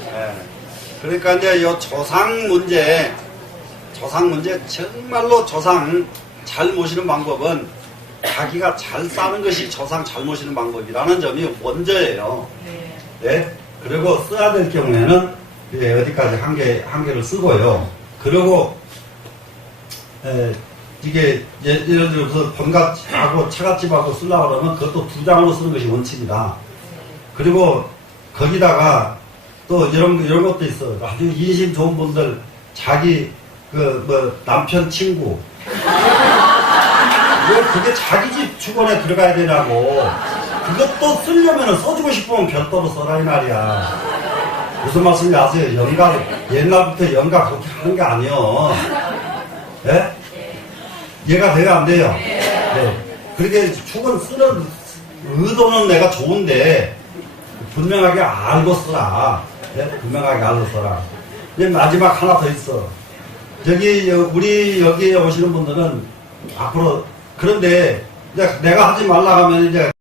그러니까 이제 이 조상 문제 정말로 조상 잘 모시는 방법은 자기가 잘 사는 것이 조상 잘 모시는 방법이라는 점이 먼저예요. 네. 그리고 써야 될 경우에는 어디까지 한계를 쓰고요. 그리고 이게 예를 들어서 본갓집하고 처갓집하고 쓰려고 그러면 그것도 2장으로 쓰는 것이 원칙이다. 그리고 거기다가 또 이런 것도 있어. 아주 인심 좋은 분들, 자기, 남편 친구. 왜 그게 자기 집 주거에 들어가야 되냐고. 그것도 쓰려면 써주고 싶으면 별도로 써라, 이 말이야. 무슨 말씀인지 아세요? 옛날부터 연가 그렇게 하는 게 아니요. 예? 이해가 돼요, 안 돼요? 네. 그렇게 축은 쓰는 의도는 내가 좋은데, 분명하게 알고 써라. 네? 분명하게 알고 써라. 이제 마지막 하나 더 있어. 우리 여기에 오시는 분들은 앞으로, 그런데 이제 내가 하지 말라 하면 이제